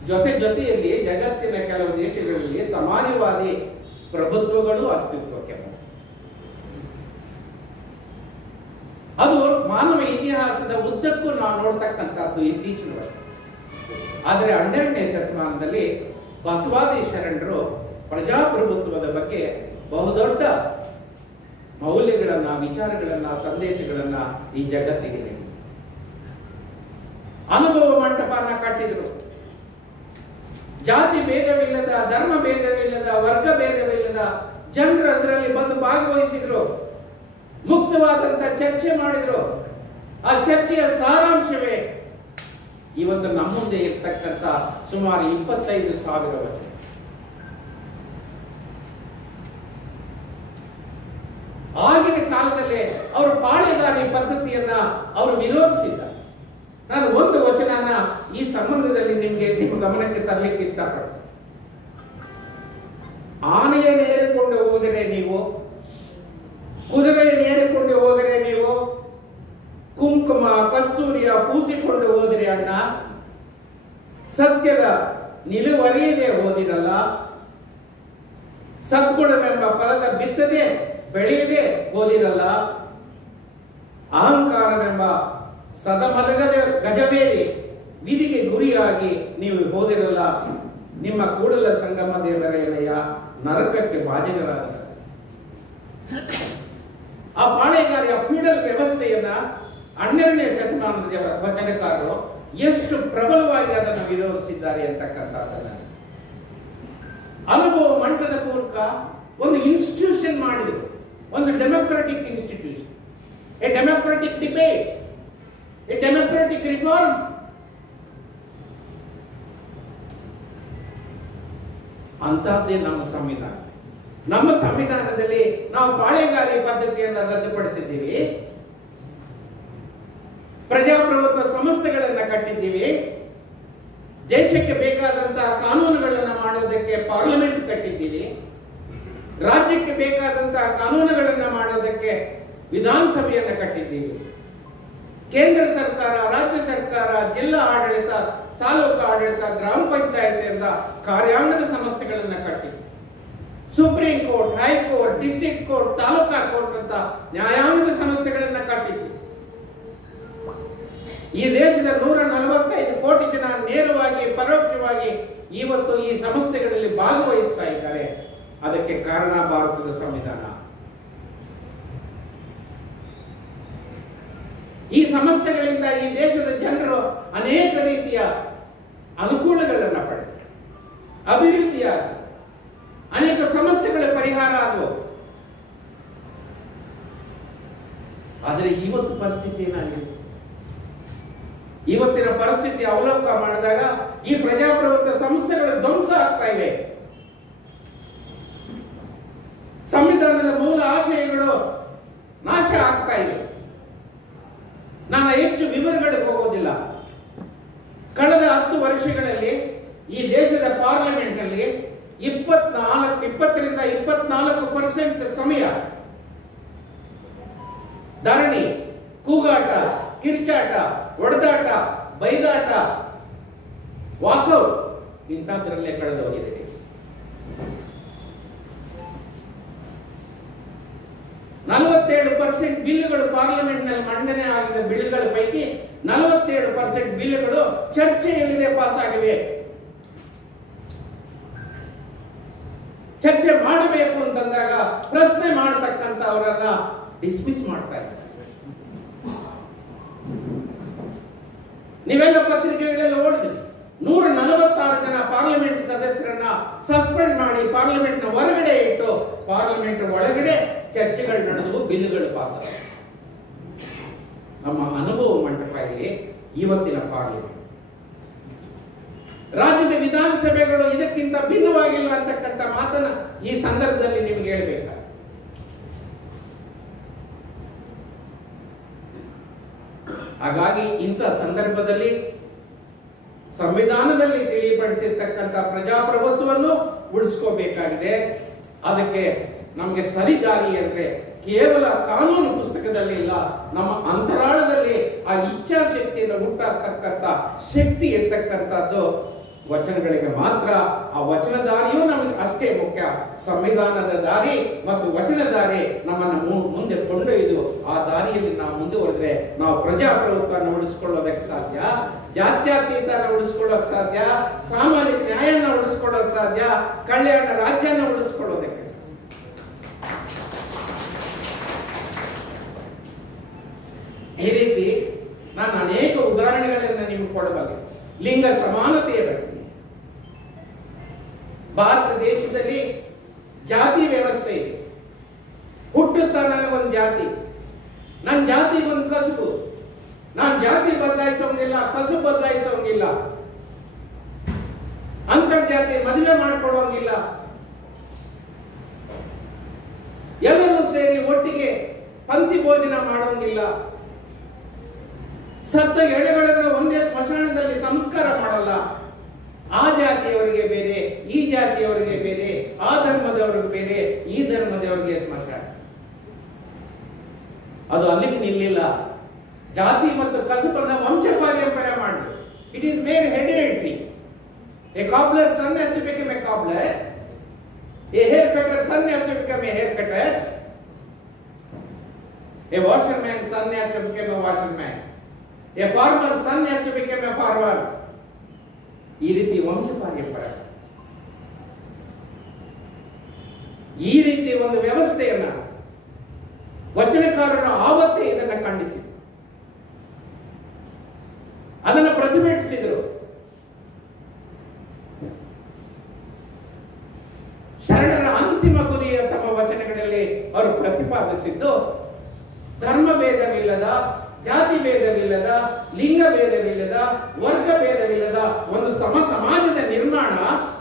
ಜೊತೆಯಲ್ಲಿ ಜಗತ್ತಿನ ಕೆಲವು ದೇಶಗಳಲ್ಲಿ ಸಮಾಜವಾದಿ ಪ್ರಭುತ್ವಗಳು ಅಸ್ತಿತ್ವಕ್ಕೆ ಬಂತು. ಅದು ಮಾನವ ಇತಿಹಾಸದ ಉದ್ದಕ್ಕೂ ನಾವು ನೋಡ್ತಕ್ಕಂಥದ್ದು ಇತ್ತೀಚಿನ ವರ್ಷ. ಆದರೆ 12ನೇ ಶತಮಾನದಲ್ಲಿ ಬಸವಾದಿ ಶರಣರು ಪ್ರಜಾಪ್ರಭುತ್ವದ ಬಗ್ಗೆ ಬಹುದೊಡ್ಡ ಮೌಲ್ಯಗಳನ್ನ, ವಿಚಾರಗಳನ್ನ, ಸಂದೇಶಗಳನ್ನ ಈ ಜಗತ್ತಿಗೆ ನೀಡಿ ಅನುಭವ ಮಂಟಪನ ಕಟ್ಟಿದ್ರು. ಜಾತಿ ಭೇದವಿಲ್ಲದ, ಧರ್ಮ ಭೇದವಿಲ್ಲದ, ವರ್ಗ ಭೇದವಿಲ್ಲದ ಜನರು ಅದರಲ್ಲಿ ಬಂದು ಭಾಗವಹಿಸಿದ್ರು. ಮುಕ್ತವಾದಂತ ಚರ್ಚೆ ಮಾಡಿದ್ರು. ಆ ಚರ್ಚೆಯ ಸಾರಾಂಶವೇ ಇವತ್ತು ನಮ್ಮ ಮುಂದೆ ಇರ್ತಕ್ಕಂಥ ಸುಮಾರು 25,000 ವಚನ. ಆಗಿನ ಕಾಲದಲ್ಲಿ ಅವರು ಪಾಳೆಗಾರಿ ಪದ್ಧತಿಯನ್ನ ಅವರು ವಿರೋಧಿಸಿದ್ದಾರೆ. ನಾನು ಒಂದು ವಚನನ ಈ ಸಂಬಂಧದಲ್ಲಿ ನಿಮ್ಮ ಗಮನಕ್ಕೆ ತರಲಿಕ್ಕೆ ಇಷ್ಟಪಡ್ತೀನಿ. ಆನೆಯನ್ನು ಏರಿಕೊಂಡು ಹೋದರೆ ನೀವು, ಕುದುರೆಯನ್ನು ಏರಿಕೊಂಡು ಹೋದರೆ ನೀವು, ಕುಂಕುಮ ಕಸ್ತೂರಿಯ ಪೂಸಿಕೊಂಡು ಹೋದರೆ ಅಣ್ಣ, ಸತ್ಯದ ನಿಲುವರಿಯದೆ ಹೋದಿರಲ್ಲ, ಸದ್ಗುಣವೆಂಬ ಫಲದ ಬಿತ್ತದೆ ಬೆಳೆಯದೆ ಹೋದಿರಲ್ಲ, ಅಹಂಕಾರವೆಂಬ ಸದಮದಗದ ಗಜವೇರಿ ವಿಧಿಗೆ ಗುರಿಯಾಗಿ ನೀವು ಹೋದಿರಲ್ಲ, ನಿಮ್ಮ ಕೂಡಲ ಸಂಗಮ ದೇವರೆಯ ನರಕಕ್ಕೆ ಭಾಜನರಾದ ಆ ಪಾಳೆಗಾರಿಯ ಫ್ಯೂಡಲ್ ವ್ಯವಸ್ಥೆಯನ್ನ 12ನೇ ಶತಮಾನದ ವಚನಕಾರರು ಎಷ್ಟು ಪ್ರಬಲವಾಗಿ ಅದನ್ನು ವಿರೋಧಿಸಿದ್ದಾರೆ ಅಂತಕ್ಕಂಥದ್ದನ್ನ ಅನುಭವ ಮಂಟದ ಪೂರ್ವಕ ಒಂದು ಇನ್ಸ್ಟಿಟ್ಯೂಷನ್ ಮಾಡಿದರು, ಒಂದು democratic institution, a democratic debate, a democratic reform. ಅಂತಹದ್ದೇ ನಮ್ಮ ಸಂವಿಧಾನ. ನಮ್ಮ ಸಂವಿಧಾನದಲ್ಲಿ ನಾವು ಪಾಳೆಗಾರಿ ಪದ್ಧತಿಯನ್ನು ರದ್ದುಪಡಿಸಿದ್ದೀವಿ, ಪ್ರಜಾಪ್ರಭುತ್ವ ಸಂಸ್ಥೆಗಳನ್ನ ಕಟ್ಟಿದ್ದೀವಿ, ದೇಶಕ್ಕೆ ಬೇಕಾದಂತಹ ಕಾನೂನುಗಳನ್ನು ಮಾಡೋದಕ್ಕೆ ಪಾರ್ಲಿಮೆಂಟ್ ಕಟ್ಟಿದ್ದೀವಿ, ರಾಜ್ಯಕ್ಕೆ ಬೇಕಾದಂತಹ ಕಾನೂನುಗಳನ್ನು ಮಾಡೋದಕ್ಕೆ ವಿಧಾನಸಭೆಯನ್ನು ಕಟ್ಟಿದ್ದೀವಿ, ಕೇಂದ್ರ ಸರ್ಕಾರ, ರಾಜ್ಯ ಸರ್ಕಾರ, ಜಿಲ್ಲಾ ಆಡಳಿತ, ತಾಲೂಕು ಆಡಳಿತ, ಗ್ರಾಮ ಪಂಚಾಯತಿಯಿಂದ ಕಾರ್ಯಾಂಗದ ಸಂಸ್ಥೆಗಳನ್ನ ಕಟ್ಟಿದ್ದೀವಿ, supreme court, high court, district court, taluka court ಅಂತ ನ್ಯಾಯಾಂಗದ ಸಂಸ್ಥೆಗಳನ್ನ ಕಟ್ಟಿದ್ದೀವಿ. ಈ ದೇಶದ 145 ಕೋಟಿ ಜನ ನೇರವಾಗಿ ಪರೋಕ್ಷವಾಗಿ ಇವತ್ತು ಈ ಸಂಸ್ಥೆಗಳಲ್ಲಿ ಭಾಗವಹಿಸ್ತಾ ಇದ್ದಾರೆ. ಅದಕ್ಕೆ ಕಾರಣ ಭಾರತದ ಸಂವಿಧಾನ. ಈ ಸಂಸ್ಥೆಗಳಿಂದ ಈ ದೇಶದ ಜನರು ಅನೇಕ ರೀತಿಯ ಅನುಕೂಲಗಳನ್ನು ಪಡೆದರು, ಅಭಿವೃದ್ಧಿಯಾದ ಅನೇಕ ಸಮಸ್ಯೆಗಳ ಪರಿಹಾರ ಆದವು. ಆದರೆ ಇವತ್ತು ಪರಿಸ್ಥಿತಿ ಏನಾಗಿದೆ? ಇವತ್ತಿನ ಪರಿಸ್ಥಿತಿ ಅವಲೋಕನ ಮಾಡಿದಾಗ ಈ ಪ್ರಜಾಪ್ರಭುತ್ವ ಸಂಸ್ಥೆಗಳು ಧ್ವಂಸ ಆಗ್ತಾ ಇವೆ. ಸಂವಿಧಾನದ ಮೂಲ ಆಶಯಗಳು ನಾಶ ಆಗ್ತಾ ಇವೆ. ನಾನು ಹೆಚ್ಚು ವಿವರಗಳಿಗೆ ಹೋಗೋದಿಲ್ಲ. ಕಳೆದ 10 ವರ್ಷಗಳಲ್ಲಿ ಈ ದೇಶದ ಪಾರ್ಲಿಮೆಂಟ್ ನಲ್ಲಿ 20ರಿಂದ 24% ಸಮಯ ಧರಣಿ, ಕೂಗಾಟ, ಕಿರ್ಚಾಟ, ಒಡೆದಾಟ, ಬೈದಾಟ, ವಾಕೌಟ್ ಇಂಥದ್ರಲ್ಲೇ ಕಳೆದು ಹೋಗಿದೆ. ಬಿಲ್ಗಳು ಪಾರ್ಲಿಮೆಂಟ್ ನಲ್ಲಿ ಮಂಡನೆ ಆಗಿದ ಬಿಲ್ಗಳ ಪೈಕಿ 47% ಬಿಲ್ಗಳು ಚರ್ಚೆಯಲ್ಲಿದೆ ಪಾಸ್ ಆಗಿವೆ. ಚರ್ಚೆ ಮಾಡಬೇಕು ಅಂತಂದಾಗ ಪ್ರಶ್ನೆ ಮಾಡತಕ್ಕಂತ ಅವರನ್ನ ಡಿಸ್ಮಿಸ್ ಮಾಡ್ತಾ ಇದ್ದಾರೆ. ನೀವೆಲ್ಲ ಪತ್ರಿಕೆಗಳೆಲ್ಲ ಓದಿದ್ರಿ, 146 ಜನ ಪಾರ್ಲಿಮೆಂಟ್ ಸದಸ್ಯರನ್ನ ಸಸ್ಪೆಂಡ್ ಮಾಡಿ ಪಾರ್ಲಿಮೆಂಟ್ ನ ಹೊರಗಡೆ ಇಟ್ಟು ಪಾರ್ಲಿಮೆಂಟ್ ಒಳಗಡೆ ಚರ್ಚೆಗಳು ನಡೆದವು, ಬಿಲ್ಗಳು ಪಾಸ್ ಆದವು. ನಮ್ಮ ಅನುಭವ ಮಂಟಪ ಇಲ್ಲಿ ಇವತ್ತಿನ ಪಾರ್ಲಿಮೆಂಟ್. ರಾಜ್ಯದ ವಿಧಾನಸಭೆಗಳು ಇದಕ್ಕಿಂತ ಭಿನ್ನವಾಗಿಲ್ಲ ಅಂತಕ್ಕಂಥ ಮಾತನ್ನ ಈ ಸಂದರ್ಭದಲ್ಲಿ ನಿಮ್ಗೆ ಹೇಳ್ಬೇಕು. ಹಾಗಾಗಿ ಇಂಥ ಸಂದರ್ಭದಲ್ಲಿ ಸಂವಿಧಾನದಲ್ಲಿ ತಿಳಿಪಡಿಸಿರ್ತಕ್ಕಂಥ ಪ್ರಜಾಪ್ರಭುತ್ವವನ್ನು ಉಳಿಸ್ಕೋಬೇಕಾಗಿದೆ. ಅದಕ್ಕೆ ನಮಗೆ ಸರಿದಾರಿ ಅಂದ್ರೆ ಕೇವಲ ಕಾನೂನು ಪುಸ್ತಕದಲ್ಲಿ ಇಲ್ಲ, ನಮ್ಮ ಅಂತರಾಳದಲ್ಲಿ ಆ ಇಚ್ಛಾಶಕ್ತಿಯನ್ನು ಹುಟ್ಟಾಗ್ತಕ್ಕಂಥ ಶಕ್ತಿ ಇರ್ತಕ್ಕಂಥದ್ದು ವಚನಗಳಿಗೆ ಮಾತ್ರ. ಆ ವಚನ ದಾರಿಯೂ ನಮಗೆ ಅಷ್ಟೇ ಮುಖ್ಯ. ಸಂವಿಧಾನದ ದಾರಿ ಮತ್ತು ವಚನ ದಾರಿ ನಮ್ಮನ್ನು ಮುಂದೆ ಕೊಂಡೊಯ್ದು ಆ ದಾರಿಯಲ್ಲಿ ನಾವು ಮುಂದುವರೆದ್ರೆ ನಾವು ಪ್ರಜಾಪ್ರಭುತ್ವವನ್ನು ಉಳಿಸ್ಕೊಳ್ಳೋದಕ್ಕೆ ಸಾಧ್ಯ, ಜಾತ್ಯತೀತನ ಉಳಿಸ್ಕೊಳ್ಳೋಕೆ ಸಾಧ್ಯ, ಸಾಮಾಜಿಕ ನ್ಯಾಯನ ಉಳಿಸ್ಕೊಳ್ಳೋಕೆ ಸಾಧ್ಯ, ಕಲ್ಯಾಣ ರಾಜ್ಯನ ಉಳಿಸ್ಕೊಳ್ಳೋದಕ್ಕೆ ಸಾಧ್ಯ. ಈ ರೀತಿ ನಾನು ಅನೇಕ ಉದಾಹರಣೆಗಳನ್ನು ನಿಮಗೆ ಕೊಡಬಲ್ಲೆ. ಲಿಂಗ ಸಮಾನತೆಯ ಬಗ್ಗೆ ಭಾರತ ದೇಶದಲ್ಲಿ ಜಾತಿ ವ್ಯವಸ್ಥೆ ಇದೆ. ಹುಟ್ಟುತ್ತಾ ನನಗೊಂದು ಜಾತಿ, ನನ್ನ ಜಾತಿಗೊಂದು ಕಸುಬು, ನಾನು ಜಾತಿ ಬದಲಾಯಿಸೋಂಗಿಲ್ಲ, ಕಸುಬು ಬದಲಾಯಿಸೋಂಗಿಲ್ಲ, ಅಂತರ್ಜಾತಿ ಮದುವೆ ಮಾಡಿಕೊಳ್ಳೋಂಗಿಲ್ಲ, ಎಲ್ಲರೂ ಸೇರಿ ಒಟ್ಟಿಗೆ ಪಂಕ್ತಿ ಭೋಜನ ಮಾಡೋಂಗಿಲ್ಲ, ಸತ್ತ ಎಳೆಗಳನ್ನು ಒಂದೇ ಸ್ಮಶಾನದಲ್ಲಿ ಸಂಸ್ಕಾರ ಮಾಡಲ್ಲ, ಆ ಜಾತಿಯವರಿಗೆ ಬೇರೆ, ಈ ಜಾತಿಯವರಿಗೆ ಬೇರೆ, ಆ ಧರ್ಮದವರಿಗೆ ಬೇರೆ, ಈ ಧರ್ಮದವರಿಗೆ ಸ್ಮಶಾನ. ಅದು ಅಲ್ಲಿಗೆ ನಿಲ್ಲಿಲ್ಲ. ಜಾತಿ ಮತ್ತು ಕಸುಬನ್ನ ವಂಶಪಾರಂಪರ್ಯ ಮಾಡಿದ್ರು. It is mere hereditary. A cobbler son has to become a cobbler, a hair cutter son has to become a hair cutter, a washer man son has to become a washer man. A farmer son has to become a farmer. ಈ ರೀತಿ ವಂಶಪಾರಂಪರ, ಈ ರೀತಿ ಒಂದು ವ್ಯವಸ್ಥೆಯನ್ನ ವಚನಕಾರರು ಆವತ್ತೇ ಇದನ್ನ ಖಂಡಿಸಿ ಅದನ್ನು ಪ್ರತಿಭಟಿಸಿದರು. ಶರಣರ ಅಂತಿಮ ಗುರಿಯ ತಮ್ಮ ವಚನಗಳಲ್ಲಿ ಅವರು ಪ್ರತಿಪಾದಿಸಿದ್ದು ಧರ್ಮ ಭೇದವಿಲ್ಲದ, ಜಾತಿ ಭೇದವಿಲ್ಲದ, ಲಿಂಗ ಭೇದವಿಲ್ಲದ, ವರ್ಗ ಭೇದವಿಲ್ಲದ ಒಂದು ಸಮಾಜದ ನಿರ್ಮಾಣ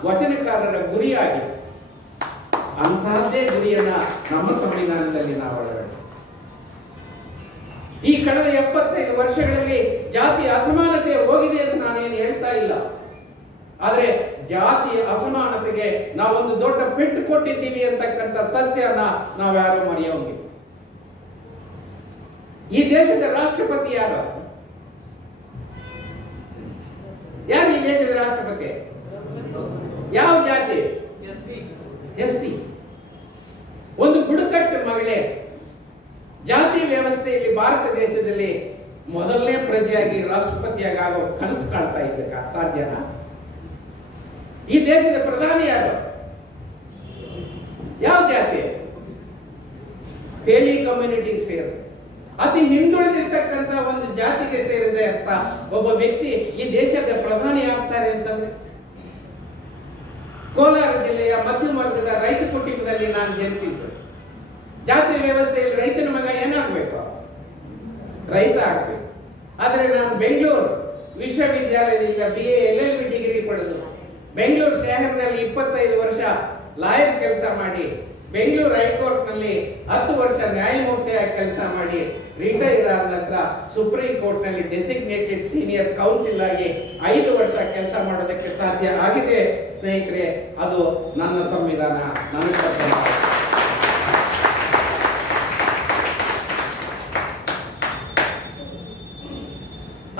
ವಚನಕಾರರ ಗುರಿಯಾಗಿತ್ತು. ಅಂತಹದ್ದೇ ಗುರಿಯನ್ನ ನಮ್ಮ ಸಂವಿಧಾನದಲ್ಲಿ ನಾವು ಅಳವಡಿಸಿ ಈ ಕಳೆದ 75 ವರ್ಷಗಳಲ್ಲಿ ಜಾತಿ ಅಸಮಾನತೆ ಹೋಗಿದೆ ಅಂತ ನಾನೇನು ಹೇಳ್ತಾ ಇಲ್ಲ. ಆದ್ರೆ ಜಾತಿ ಅಸಮಾನತೆಗೆ ನಾವೊಂದು ದೊಡ್ಡ ಪೆಟ್ಟು ಕೊಟ್ಟಿದ್ದೀವಿ ಅಂತಕ್ಕಂಥ ಸತ್ಯನ ನಾವ್ಯಾರು ಮರೆಯೋಂಗಿಲ್ಲ. ಈ ದೇಶದ ರಾಷ್ಟ್ರಪತಿ ಯಾರು? ಯಾರು ಈ ದೇಶದ ರಾಷ್ಟ್ರಪತಿ? ಯಾವ ಜಾತಿ? ಎಸ್ಟಿ. ಒಂದು ಬುಡಕಟ್ಟು ಮಹಿಳೆ ಜಾತಿ ವ್ಯವಸ್ಥೆಯಲ್ಲಿ ಭಾರತ ದೇಶದಲ್ಲಿ ಮೊದಲನೇ ಪ್ರಜೆಯಾಗಿ ರಾಷ್ಟ್ರಪತಿಯಾಗಿ ಆಗೋ ಕನಸು ಕಾಣ್ತಾ ಇದ್ದಕ್ಕ ಸಾಧ್ಯನಾ? ಈ ದೇಶದ ಪ್ರಧಾನಿ ಯಾರು? ಯಾವ ಜಾತಿ? ತೇಲಿ ಕಮ್ಯುನಿಟಿಗೆ ಸೇರಿದೆ, ಅತಿ ಹಿಂದುಳಿದಿರ್ತಕ್ಕಂಥ ಒಂದು ಜಾತಿಗೆ ಸೇರಿದೆ ಅಂತ ಒಬ್ಬ ವ್ಯಕ್ತಿ ಈ ದೇಶದ ಪ್ರಧಾನಿ ಆಗ್ತಾರೆ ಅಂತಂದ್ರೆ, ಕೋಲಾರ ಜಿಲ್ಲೆಯ ಮಧ್ಯಮ ವರ್ಗದ ರೈತ ಕುಟುಂಬದಲ್ಲಿ ನಾನು ಜನಿಸಿದ್ದು. ಜಾತಿ ವ್ಯವಸ್ಥೆಯಲ್ಲಿ ರೈತನ ಮಗ ಏನಾಗಬೇಕು? ರೈತ ಆಗ್ಬೇಕು. ಆದರೆ ನಾನು ಬೆಂಗಳೂರು ವಿಶ್ವವಿದ್ಯಾಲಯದಿಂದ BA LLB ಡಿಗ್ರಿ ಪಡೆದು ಬೆಂಗಳೂರು ಶಹರ್ನಲ್ಲಿ 25 ವರ್ಷ ಲಾಯರ್ ಕೆಲಸ ಮಾಡಿ, ಬೆಂಗಳೂರು ಹೈಕೋರ್ಟ್ ನಲ್ಲಿ 10 ವರ್ಷ ನ್ಯಾಯಮೂರ್ತಿಯಾಗಿ ಕೆಲಸ ಮಾಡಿ ರಿಟೈರ್ ಆದ ನಂತರ ಸುಪ್ರೀಂ ಕೋರ್ಟ್ ನಲ್ಲಿ ಡೆಸಿಗ್ನೇಟೆಡ್ ಸೀನಿಯರ್ ಕೌನ್ಸಿಲ್ ಆಗಿ 5 ವರ್ಷ ಕೆಲಸ ಮಾಡೋದಕ್ಕೆ ಸಾಧ್ಯ ಆಗಿದೆ ಸ್ನೇಹಿತರೆ. ಅದು ನನ್ನ ಸಂವಿಧಾನ, ನನಗೆ.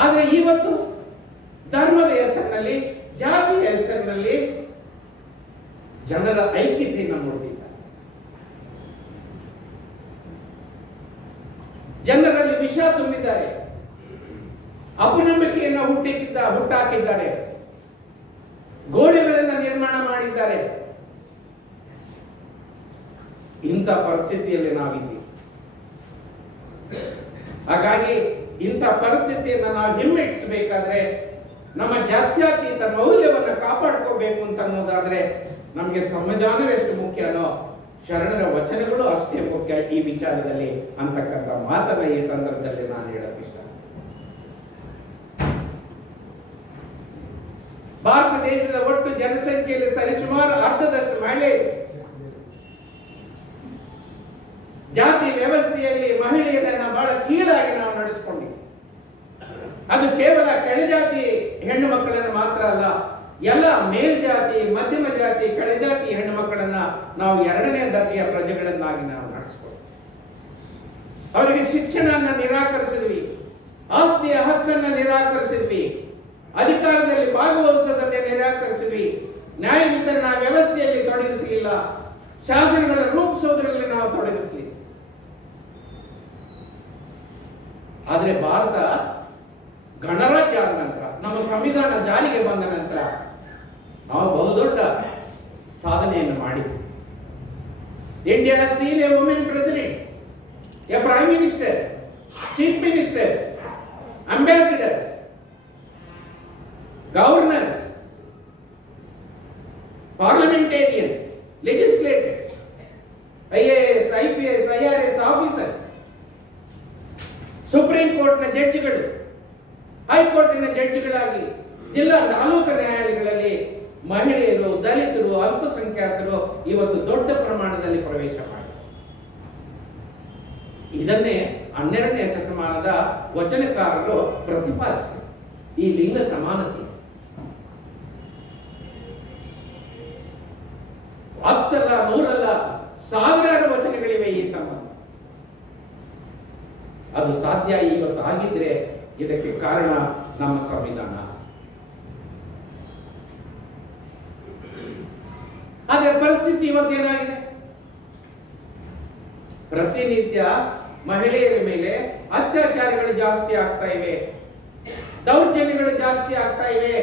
ಆದ್ರೆ ಇವತ್ತು ಧರ್ಮದ ಹೆಸರಿನಲ್ಲಿ, ಜಾತಿಯ ಹೆಸರಿನಲ್ಲಿ ಜನರ ಐಕ್ಯತೆಯನ್ನು ಮೂಡಿದ್ದಾರೆ. ಜನರಲ್ಲಿ ವಿಷ ತುಂಬಿದ್ದಾರೆ, ಅಪನಂಬಿಕೆಯನ್ನು ಹುಟ್ಟಾಕಿದ್ದಾರೆ, ಗೋಡೆಗಳನ್ನು ನಿರ್ಮಾಣ ಮಾಡಿದ್ದಾರೆ. ಇಂಥ ಪರಿಸ್ಥಿತಿಯಲ್ಲಿ ನಾವಿದ್ದೀವಿ. ಹಾಗಾಗಿ ಇಂಥ ಪರಿಸ್ಥಿತಿಯನ್ನು ನಾವು ಹಿಮ್ಮೆಟ್ಟಿಸಬೇಕಾದ್ರೆ, ನಮ್ಮ ಜಾತ್ಯತೀತ ಮೌಲ್ಯವನ್ನು ಕಾಪಾಡ್ಕೋಬೇಕು ಅಂತ ಅನ್ನೋದಾದ್ರೆ ನಮಗೆ ಸಂವಿಧಾನವೇ ಎಷ್ಟು ಮುಖ್ಯನೋ ಶರಣರ ವಚನಗಳು ಅಷ್ಟೇ ಮುಖ್ಯ ಈ ವಿಚಾರದಲ್ಲಿ ಅಂತಕ್ಕಂಥ ಮಾತನ್ನ ಈ ಸಂದರ್ಭದಲ್ಲಿ ನಾನು ಹೇಳಕ್ ಇಷ್ಟ. ಭಾರತ ದೇಶದ ಒಟ್ಟು ಜನಸಂಖ್ಯೆಯಲ್ಲಿ ಸರಿಸುಮಾರು ಅರ್ಧದಷ್ಟು ಮಹಿಳೆ. ಜಾತಿ ವ್ಯವಸ್ಥೆಯಲ್ಲಿ ಮಹಿಳೆಯರನ್ನ ಬಹಳ ಕೀಳಾಗಿ ನಾವು ನಡೆಸಿಕೊಂಡಿದ್ದೀವಿ. ಅದು ಕೇವಲ ಕೆಳಜಾತಿ ಹೆಣ್ಣು ಮಕ್ಕಳನ್ನು ಮಾತ್ರ ಅಲ್ಲ, ಎಲ್ಲ ಮೇಲ್ಜಾತಿ, ಮಧ್ಯಮ ಜಾತಿ, ಕೆಳಜಾತಿ ಹೆಣ್ಣು ಮಕ್ಕಳನ್ನ ನಾವು 2ನೇ ದರ್ಜೆಯ ಪ್ರಜೆಗಳನ್ನಾಗಿ ನಾವು ನಡೆಸಿಕೊಳ್ಳಿ. ಅವರಿಗೆ ಶಿಕ್ಷಣವನ್ನು ನಿರಾಕರಿಸಿದ್ವಿ, ಆಸ್ತಿಯ ಹಕ್ಕನ್ನು ನಿರಾಕರಿಸಿದ್ವಿ, ಅಧಿಕಾರದಲ್ಲಿ ಭಾಗವಹಿಸೋದನ್ನೇ ನಿರಾಕರಿಸಿದ್ವಿ, ನ್ಯಾಯ ವಿತರಣಾ ವ್ಯವಸ್ಥೆಯಲ್ಲಿ ತೊಡಗಿಸಲಿಲ್ಲ, ಶಾಸನಗಳ ರೂಪಿಸೋದ್ರಲ್ಲಿ ನಾವು ತೊಡಗಿಸಲಿಲ್ಲ. ಆದ್ರೆ ಭಾರತ ಗಣರಾಜ್ಯ ಆದ ನಂತರ, ನಮ್ಮ ಸಂವಿಧಾನ ಜಾರಿಗೆ ಬಂದ ನಂತರ ನಾವು ಬಹುದೊಡ್ಡ ಸಾಧನೆಯನ್ನು ಮಾಡಿದ್ವಿ. India has seen A women president, A prime minister, chief ministers, ambassadors, governors, parliamentarians, legislators, IAS, IPS, IRS officers, supreme ಕೋರ್ಟ್ನ ಜಡ್ಜಿಗಳು, ಹೈಕೋರ್ಟಿನ ಜಡ್ಜಿಗಳಾಗಿ, ಜಿಲ್ಲಾ ತಾಲೂಕು ನ್ಯಾಯಾಲಯಗಳಲ್ಲಿ ಮಹಿಳೆಯರು, ದಲಿತರು, ಅಲ್ಪಸಂಖ್ಯಾತರು ಇವತ್ತು ದೊಡ್ಡ ಪ್ರಮಾಣದಲ್ಲಿ ಪ್ರವೇಶ ಮಾಡಿ ಇದನ್ನೇ 12ನೇ ಶತಮಾನದ ವಚನಕಾರರು ಪ್ರತಿಪಾದಿಸಿ ಈ ಲಿಂಗ ಸಮಾನತೆ. 10 ಅಲ್ಲ, 100 ಅಲ್ಲ, ಸಾವಿರಾರು ವಚನಗಳಿವೆ ಈ ಸಂಬಂಧ. ಅದು ಸಾಧ್ಯ ಇವತ್ತು ಆಗಿದ್ರೆ ಇದಕ್ಕೆ ಕಾರಣ ನಮ್ಮ ಸಂವಿಧಾನ. ಆದ್ರೆ ಪರಿಸ್ಥಿತಿ ಇವತ್ತೇನಾಗಿದೆ? ಪ್ರತಿನಿತ್ಯ ಮಹಿಳೆಯರ ಮೇಲೆ ಅತ್ಯಾಚಾರಗಳು ಜಾಸ್ತಿ ಆಗ್ತಾ ಇವೆ, ದೌರ್ಜನ್ಯಗಳು ಜಾಸ್ತಿ ಆಗ್ತಾ ಇವೆ.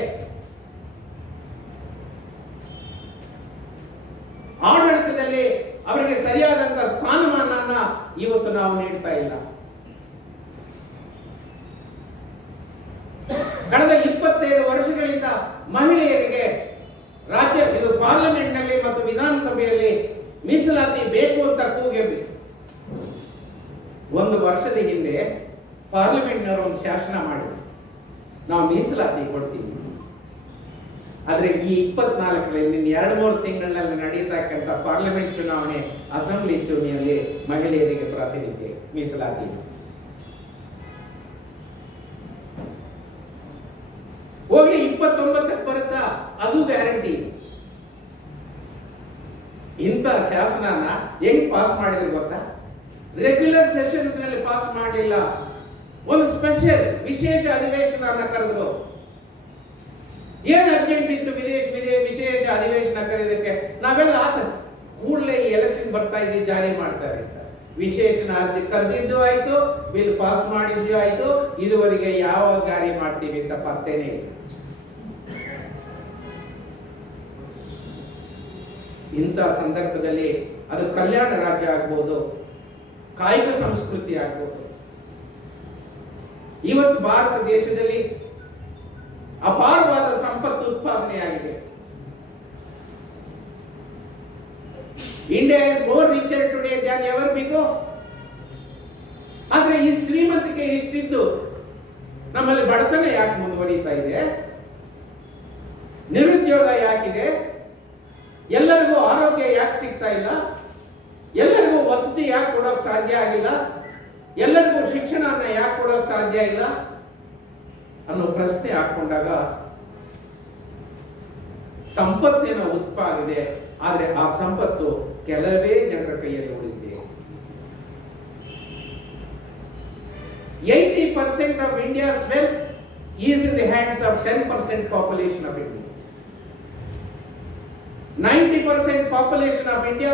ಆಡಳಿತದಲ್ಲಿ ಅವರಿಗೆ ಸರಿಯಾದಂತಹ ಸ್ಥಾನಮಾನನ್ನ ಇವತ್ತು ನಾವು ನೀಡ್ತಾ ಇಲ್ಲ. ಕಳೆದ 27 ವರ್ಷಗಳಿಂದ ಮಹಿಳೆಯರಿಗೆ ಇದು ಪಾರ್ಲಿಮೆಂಟ್ ನಲ್ಲಿ ಮತ್ತು ವಿಧಾನಸಭೆಯಲ್ಲಿ ಮೀಸಲಾತಿ ಬೇಕು ಅಂತ ಕೂಗೆ ಒಂದು ವರ್ಷದ ಹಿಂದೆ ಪಾರ್ಲಿಮೆಂಟ್ ನವರು ಒಂದು ಶಾಸನ ಮಾಡಿದ್ರು, ನಾವು ಮೀಸಲಾತಿ ಕೊಡ್ತೀವಿ. ಆದ್ರೆ ಈ 24ರಲ್ಲಿ 2-3 ತಿಂಗಳಲ್ಲಿ ನಡೆಯತಕ್ಕಂಥ ಪಾರ್ಲಿಮೆಂಟ್ ಚುನಾವಣೆ, ಅಸೆಂಬ್ಲಿ ಚುನಾವಣೆಯಲ್ಲಿ ಮಹಿಳೆಯರಿಗೆ ಪ್ರಾತಿನಿಧ್ಯ ಮೀಸಲಾತಿ ಹೋಗ್ಲಿ 29ಕ್ಕೆ ಬರುತ್ತಾ, ಅದು ಗ್ಯಾರಂಟಿ. ಇಂಥ ಶಾಸನನ ಹೆಂಗ್ ಪಾಸ್ ಮಾಡಿದ್ರೆ ಗೊತ್ತಾ? ರೆಗ್ಯುಲರ್ ಸೆಷನ್ಸ್ ನಲ್ಲಿ ಪಾಸ್ ಮಾಡಲಿಲ್ಲ, ಒಂದು ಸ್ಪೆಷಲ್ ವಿಶೇಷ ಅಧಿವೇಶನ ಕರೆದ್ರು. ಏನ್ ಅರ್ಜೆಂಟ್ ಇತ್ತು ವಿಶೇಷ ಅಧಿವೇಶನ ಕರೆಯೋದಕ್ಕೆ? ನಾವೆಲ್ಲ ಕೂಡಲೇ ಎಲೆಕ್ಷನ್ ಬರ್ತಾ ಇದ್ದೀವಿ, ಜಾರಿ ಮಾಡ್ತಾರೆ. ವಿಶೇಷ ಕರೆದಿದ್ದು ಆಯ್ತು, ಬಿಲ್ ಪಾಸ್ ಮಾಡಿದ್ದು ಆಯ್ತು, ಇದುವರೆಗೆ ಯಾವಾಗ ಜಾರಿ ಮಾಡ್ತೀವಿ ಅಂತ ಪತ್ತೇನೆ ಇಲ್ಲ. ಇಂಥ ಸಂದರ್ಭದಲ್ಲಿ ಅದು ಕಲ್ಯಾಣ ರಾಜ್ಯ ಆಗ್ಬೋದು, ಕಾಯಿಕ ಸಂಸ್ಕೃತಿ ಆಗ್ಬೋದು. ಇವತ್ತು ಭಾರತ ದೇಶದಲ್ಲಿ ಅಪಾರವಾದ ಸಂಪತ್ತು ಉತ್ಪಾದನೆಯಾಗಿದೆ. India is more richer today than ever before. ಆದ್ರೆ ಈ ಶ್ರೀಮಂತಿಕೆ ಇಷ್ಟಿದ್ದು ನಮ್ಮಲ್ಲಿ ಬಡತನ ಯಾಕೆ ಮುಂದುವರಿತಾ ಇದೆ? ನಿರುದ್ಯೋಗ ಯಾಕಿದೆ? ಎಲ್ಲರಿಗೂ ಆರೋಗ್ಯ ಯಾಕೆ ಸಿಗ್ತಾ ಇಲ್ಲ? ಎಲ್ಲರಿಗೂ ವಸತಿ ಯಾಕೆ ಕೊಡೋಕೆ ಸಾಧ್ಯ ಆಗಿಲ್ಲ? ಎಲ್ಲರಿಗೂ ಶಿಕ್ಷಣನ ಯಾಕೆ ಕೊಡೋಕೆ ಸಾಧ್ಯ ಇಲ್ಲ ಅನ್ನೋ ಪ್ರಶ್ನೆ ಹಾಕೊಂಡಾಗ ಸಂಪತ್ತೇನೋ ಉತ್ಪಾದಿದೆ, ಆದ್ರೆ ಆ ಸಂಪತ್ತು ಕೆಲವೇ ಜನರ ಕೈಯಲ್ಲಿ ಉಳಿದಿದೆ. 80% of India's wealth is in the hands of 10% population of India. 90% population of India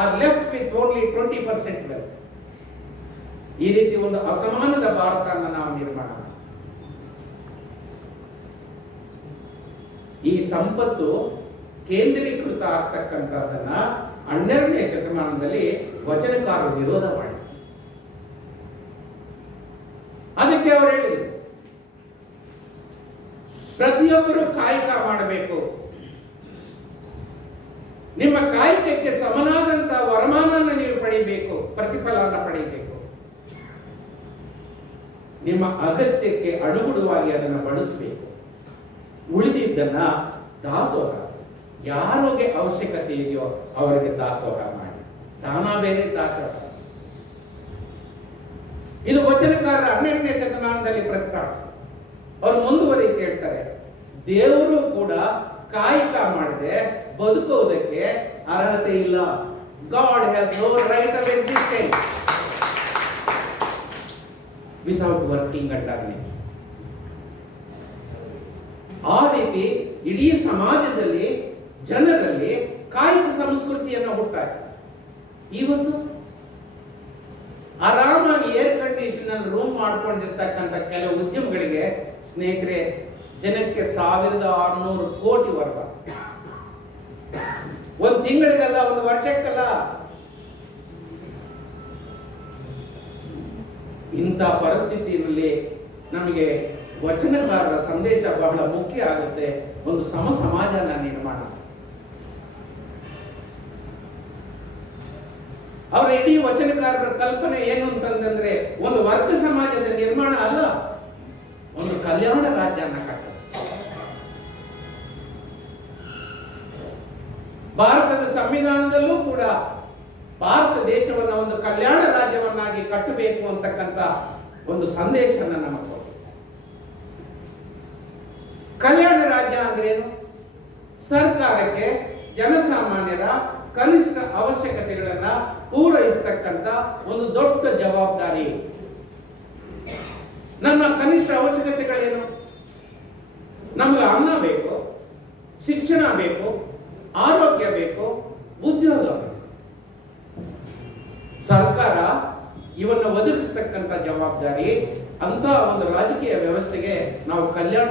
are left with only 20% wealth. ಈ ರೀತಿ ಒಂದು ಅಸಮಾನದ ಭಾರತವನ್ನು ನಾವು ನಿರ್ಮಾಣ ಮಾಡಿ, ಈ ಸಂಪತ್ತು ಕೇಂದ್ರೀಕೃತ ಆಗ್ತಕ್ಕಂಥದ್ದನ್ನ 12ನೇ ಶತಮಾನದಲ್ಲಿ ವಚನಕಾರರು ವಿರೋಧ ಮಾಡಿ, ಅದಕ್ಕೆ ಅವರು ಹೇಳಿದರು ಪ್ರತಿಯೊಬ್ಬರು ಕಾಯಕ ಮಾಡಬೇಕು, ನಿಮ್ಮ ಕಾಯಕಕ್ಕೆ ಸಮನಾದಂತ ವರಮಾನವನ್ನು ನೀವು ಪಡೆಯಬೇಕು, ಪ್ರತಿಫಲವನ್ನು ಪಡೆಯಬೇಕು, ನಿಮ್ಮ ಅಗತ್ಯಕ್ಕೆ ಅನುಗುಣವಾಗಿ ಅದನ್ನು ಬಳಸಬೇಕು, ಉಳಿದಿದ್ದನ್ನ ದಾಸೋಹ, ಯಾರಿಗೆ ಅವಶ್ಯಕತೆ ಇದೆಯೋ ಅವರಿಗೆ ದಾಸೋಹ ಮಾಡಿ, ದಾನ ಬೇರೆ ದಾಸೋಹ. ಇದು ವಚನಕಾರರ 12ನೇ ಶತಮಾನದಲ್ಲಿ ಪ್ರತಿಪಾದಿಸಿ ಅವರು ಮುಂದುವರಿತು ಹೇಳ್ತಾರೆ, ದೇವರು ಕೂಡ ಕಾಯಕ ಮಾಡದೆ ಬದುಕುವುದಕ್ಕೆ ಅರ್ಹತೆ ಇಲ್ಲ. God has no right of existence without working and earning. ಆ ರೀತಿ ಇಡೀ ಸಮಾಜದಲ್ಲಿ ಜನರಲ್ಲಿ ಕಾಯಕ ಸಂಸ್ಕೃತಿಯನ್ನು ಹುಟ್ಟಾಯಿತು. ಇವತ್ತು ಆರಾಮಾಗಿ ಏರ್ ಕಂಡೀಷನ್ ರೂಮ್ ಮಾಡ್ಕೊಂಡಿರ್ತಕ್ಕಂಥ ಕೆಲವು ಉದ್ಯಮಗಳಿಗೆ ಸ್ನೇಹಿತರೆ ದಿನಕ್ಕೆ 1600 ಕೋಟಿ ವರ್ಗ, ಒಂದು ತಿಂಗಳಿಗಲ್ಲ, ಒಂದು ವರ್ಷಕ್ಕಲ್ಲ. ಇಂಥ ಪರಿಸ್ಥಿತಿಯಲ್ಲಿ ನಮಗೆ ವಚನಕಾರರ ಸಂದೇಶ ಬಹಳ ಮುಖ್ಯ ಆಗುತ್ತೆ. ಒಂದು ಸಮ ಸಮಾಜನ ನಿರ್ಮಾಣ. ಅವರ ಇಡೀ ವಚನಕಾರರ ಕಲ್ಪನೆ ಏನು ಅಂತಂದ್ರೆ ಒಂದು ವರ್ಗ ಸಮಾಜದ ನಿರ್ಮಾಣ ಅಲ್ಲ, ಒಂದು ಕಲ್ಯಾಣ ರಾಜ್ಯನ ಕಟ್ಟುತ್ತೆ. ಭಾರತದ ಸಂವಿಧಾನದಲ್ಲೂ ಕೂಡ ಭಾರತ ದೇಶವನ್ನ ಒಂದು ಕಲ್ಯಾಣ ರಾಜ್ಯವನ್ನಾಗಿ ಕಟ್ಟಬೇಕು ಅಂತಕ್ಕಂಥ ಒಂದು ಸಂದೇಶನ ನಮಗೆ ಕೊಟ್ಟಿದೆ. ಕಲ್ಯಾಣ ರಾಜ್ಯ ಅಂದ್ರೇನು? ಸರ್ಕಾರಕ್ಕೆ ಜನಸಾಮಾನ್ಯರ ಕನಿಷ್ಠ ಅವಶ್ಯಕತೆಗಳನ್ನ ಪೂರೈಸತಕ್ಕಂಥ ಒಂದು ದೊಡ್ಡ ಜವಾಬ್ದಾರಿ. ನನ್ನ ಕನಿಷ್ಠ ಅವಶ್ಯಕತೆಗಳೇನು? ನಮ್ಗೆ ಅನ್ನ ಬೇಕು, ಶಿಕ್ಷಣ ಬೇಕು, ಆರೋಗ್ಯ ಬೇಕು, ಉದ್ಯೋಗ ಬೇಕು. ಸರ್ಕಾರ ಇವನ್ನ ಒದಗಿಸ್ತಕ್ಕಂಥ ಜವಾಬ್ದಾರಿ ಅಂತ ಒಂದು ರಾಜಕೀಯ ವ್ಯವಸ್ಥೆಗೆ ನಾವು ಕಲ್ಯಾಣ.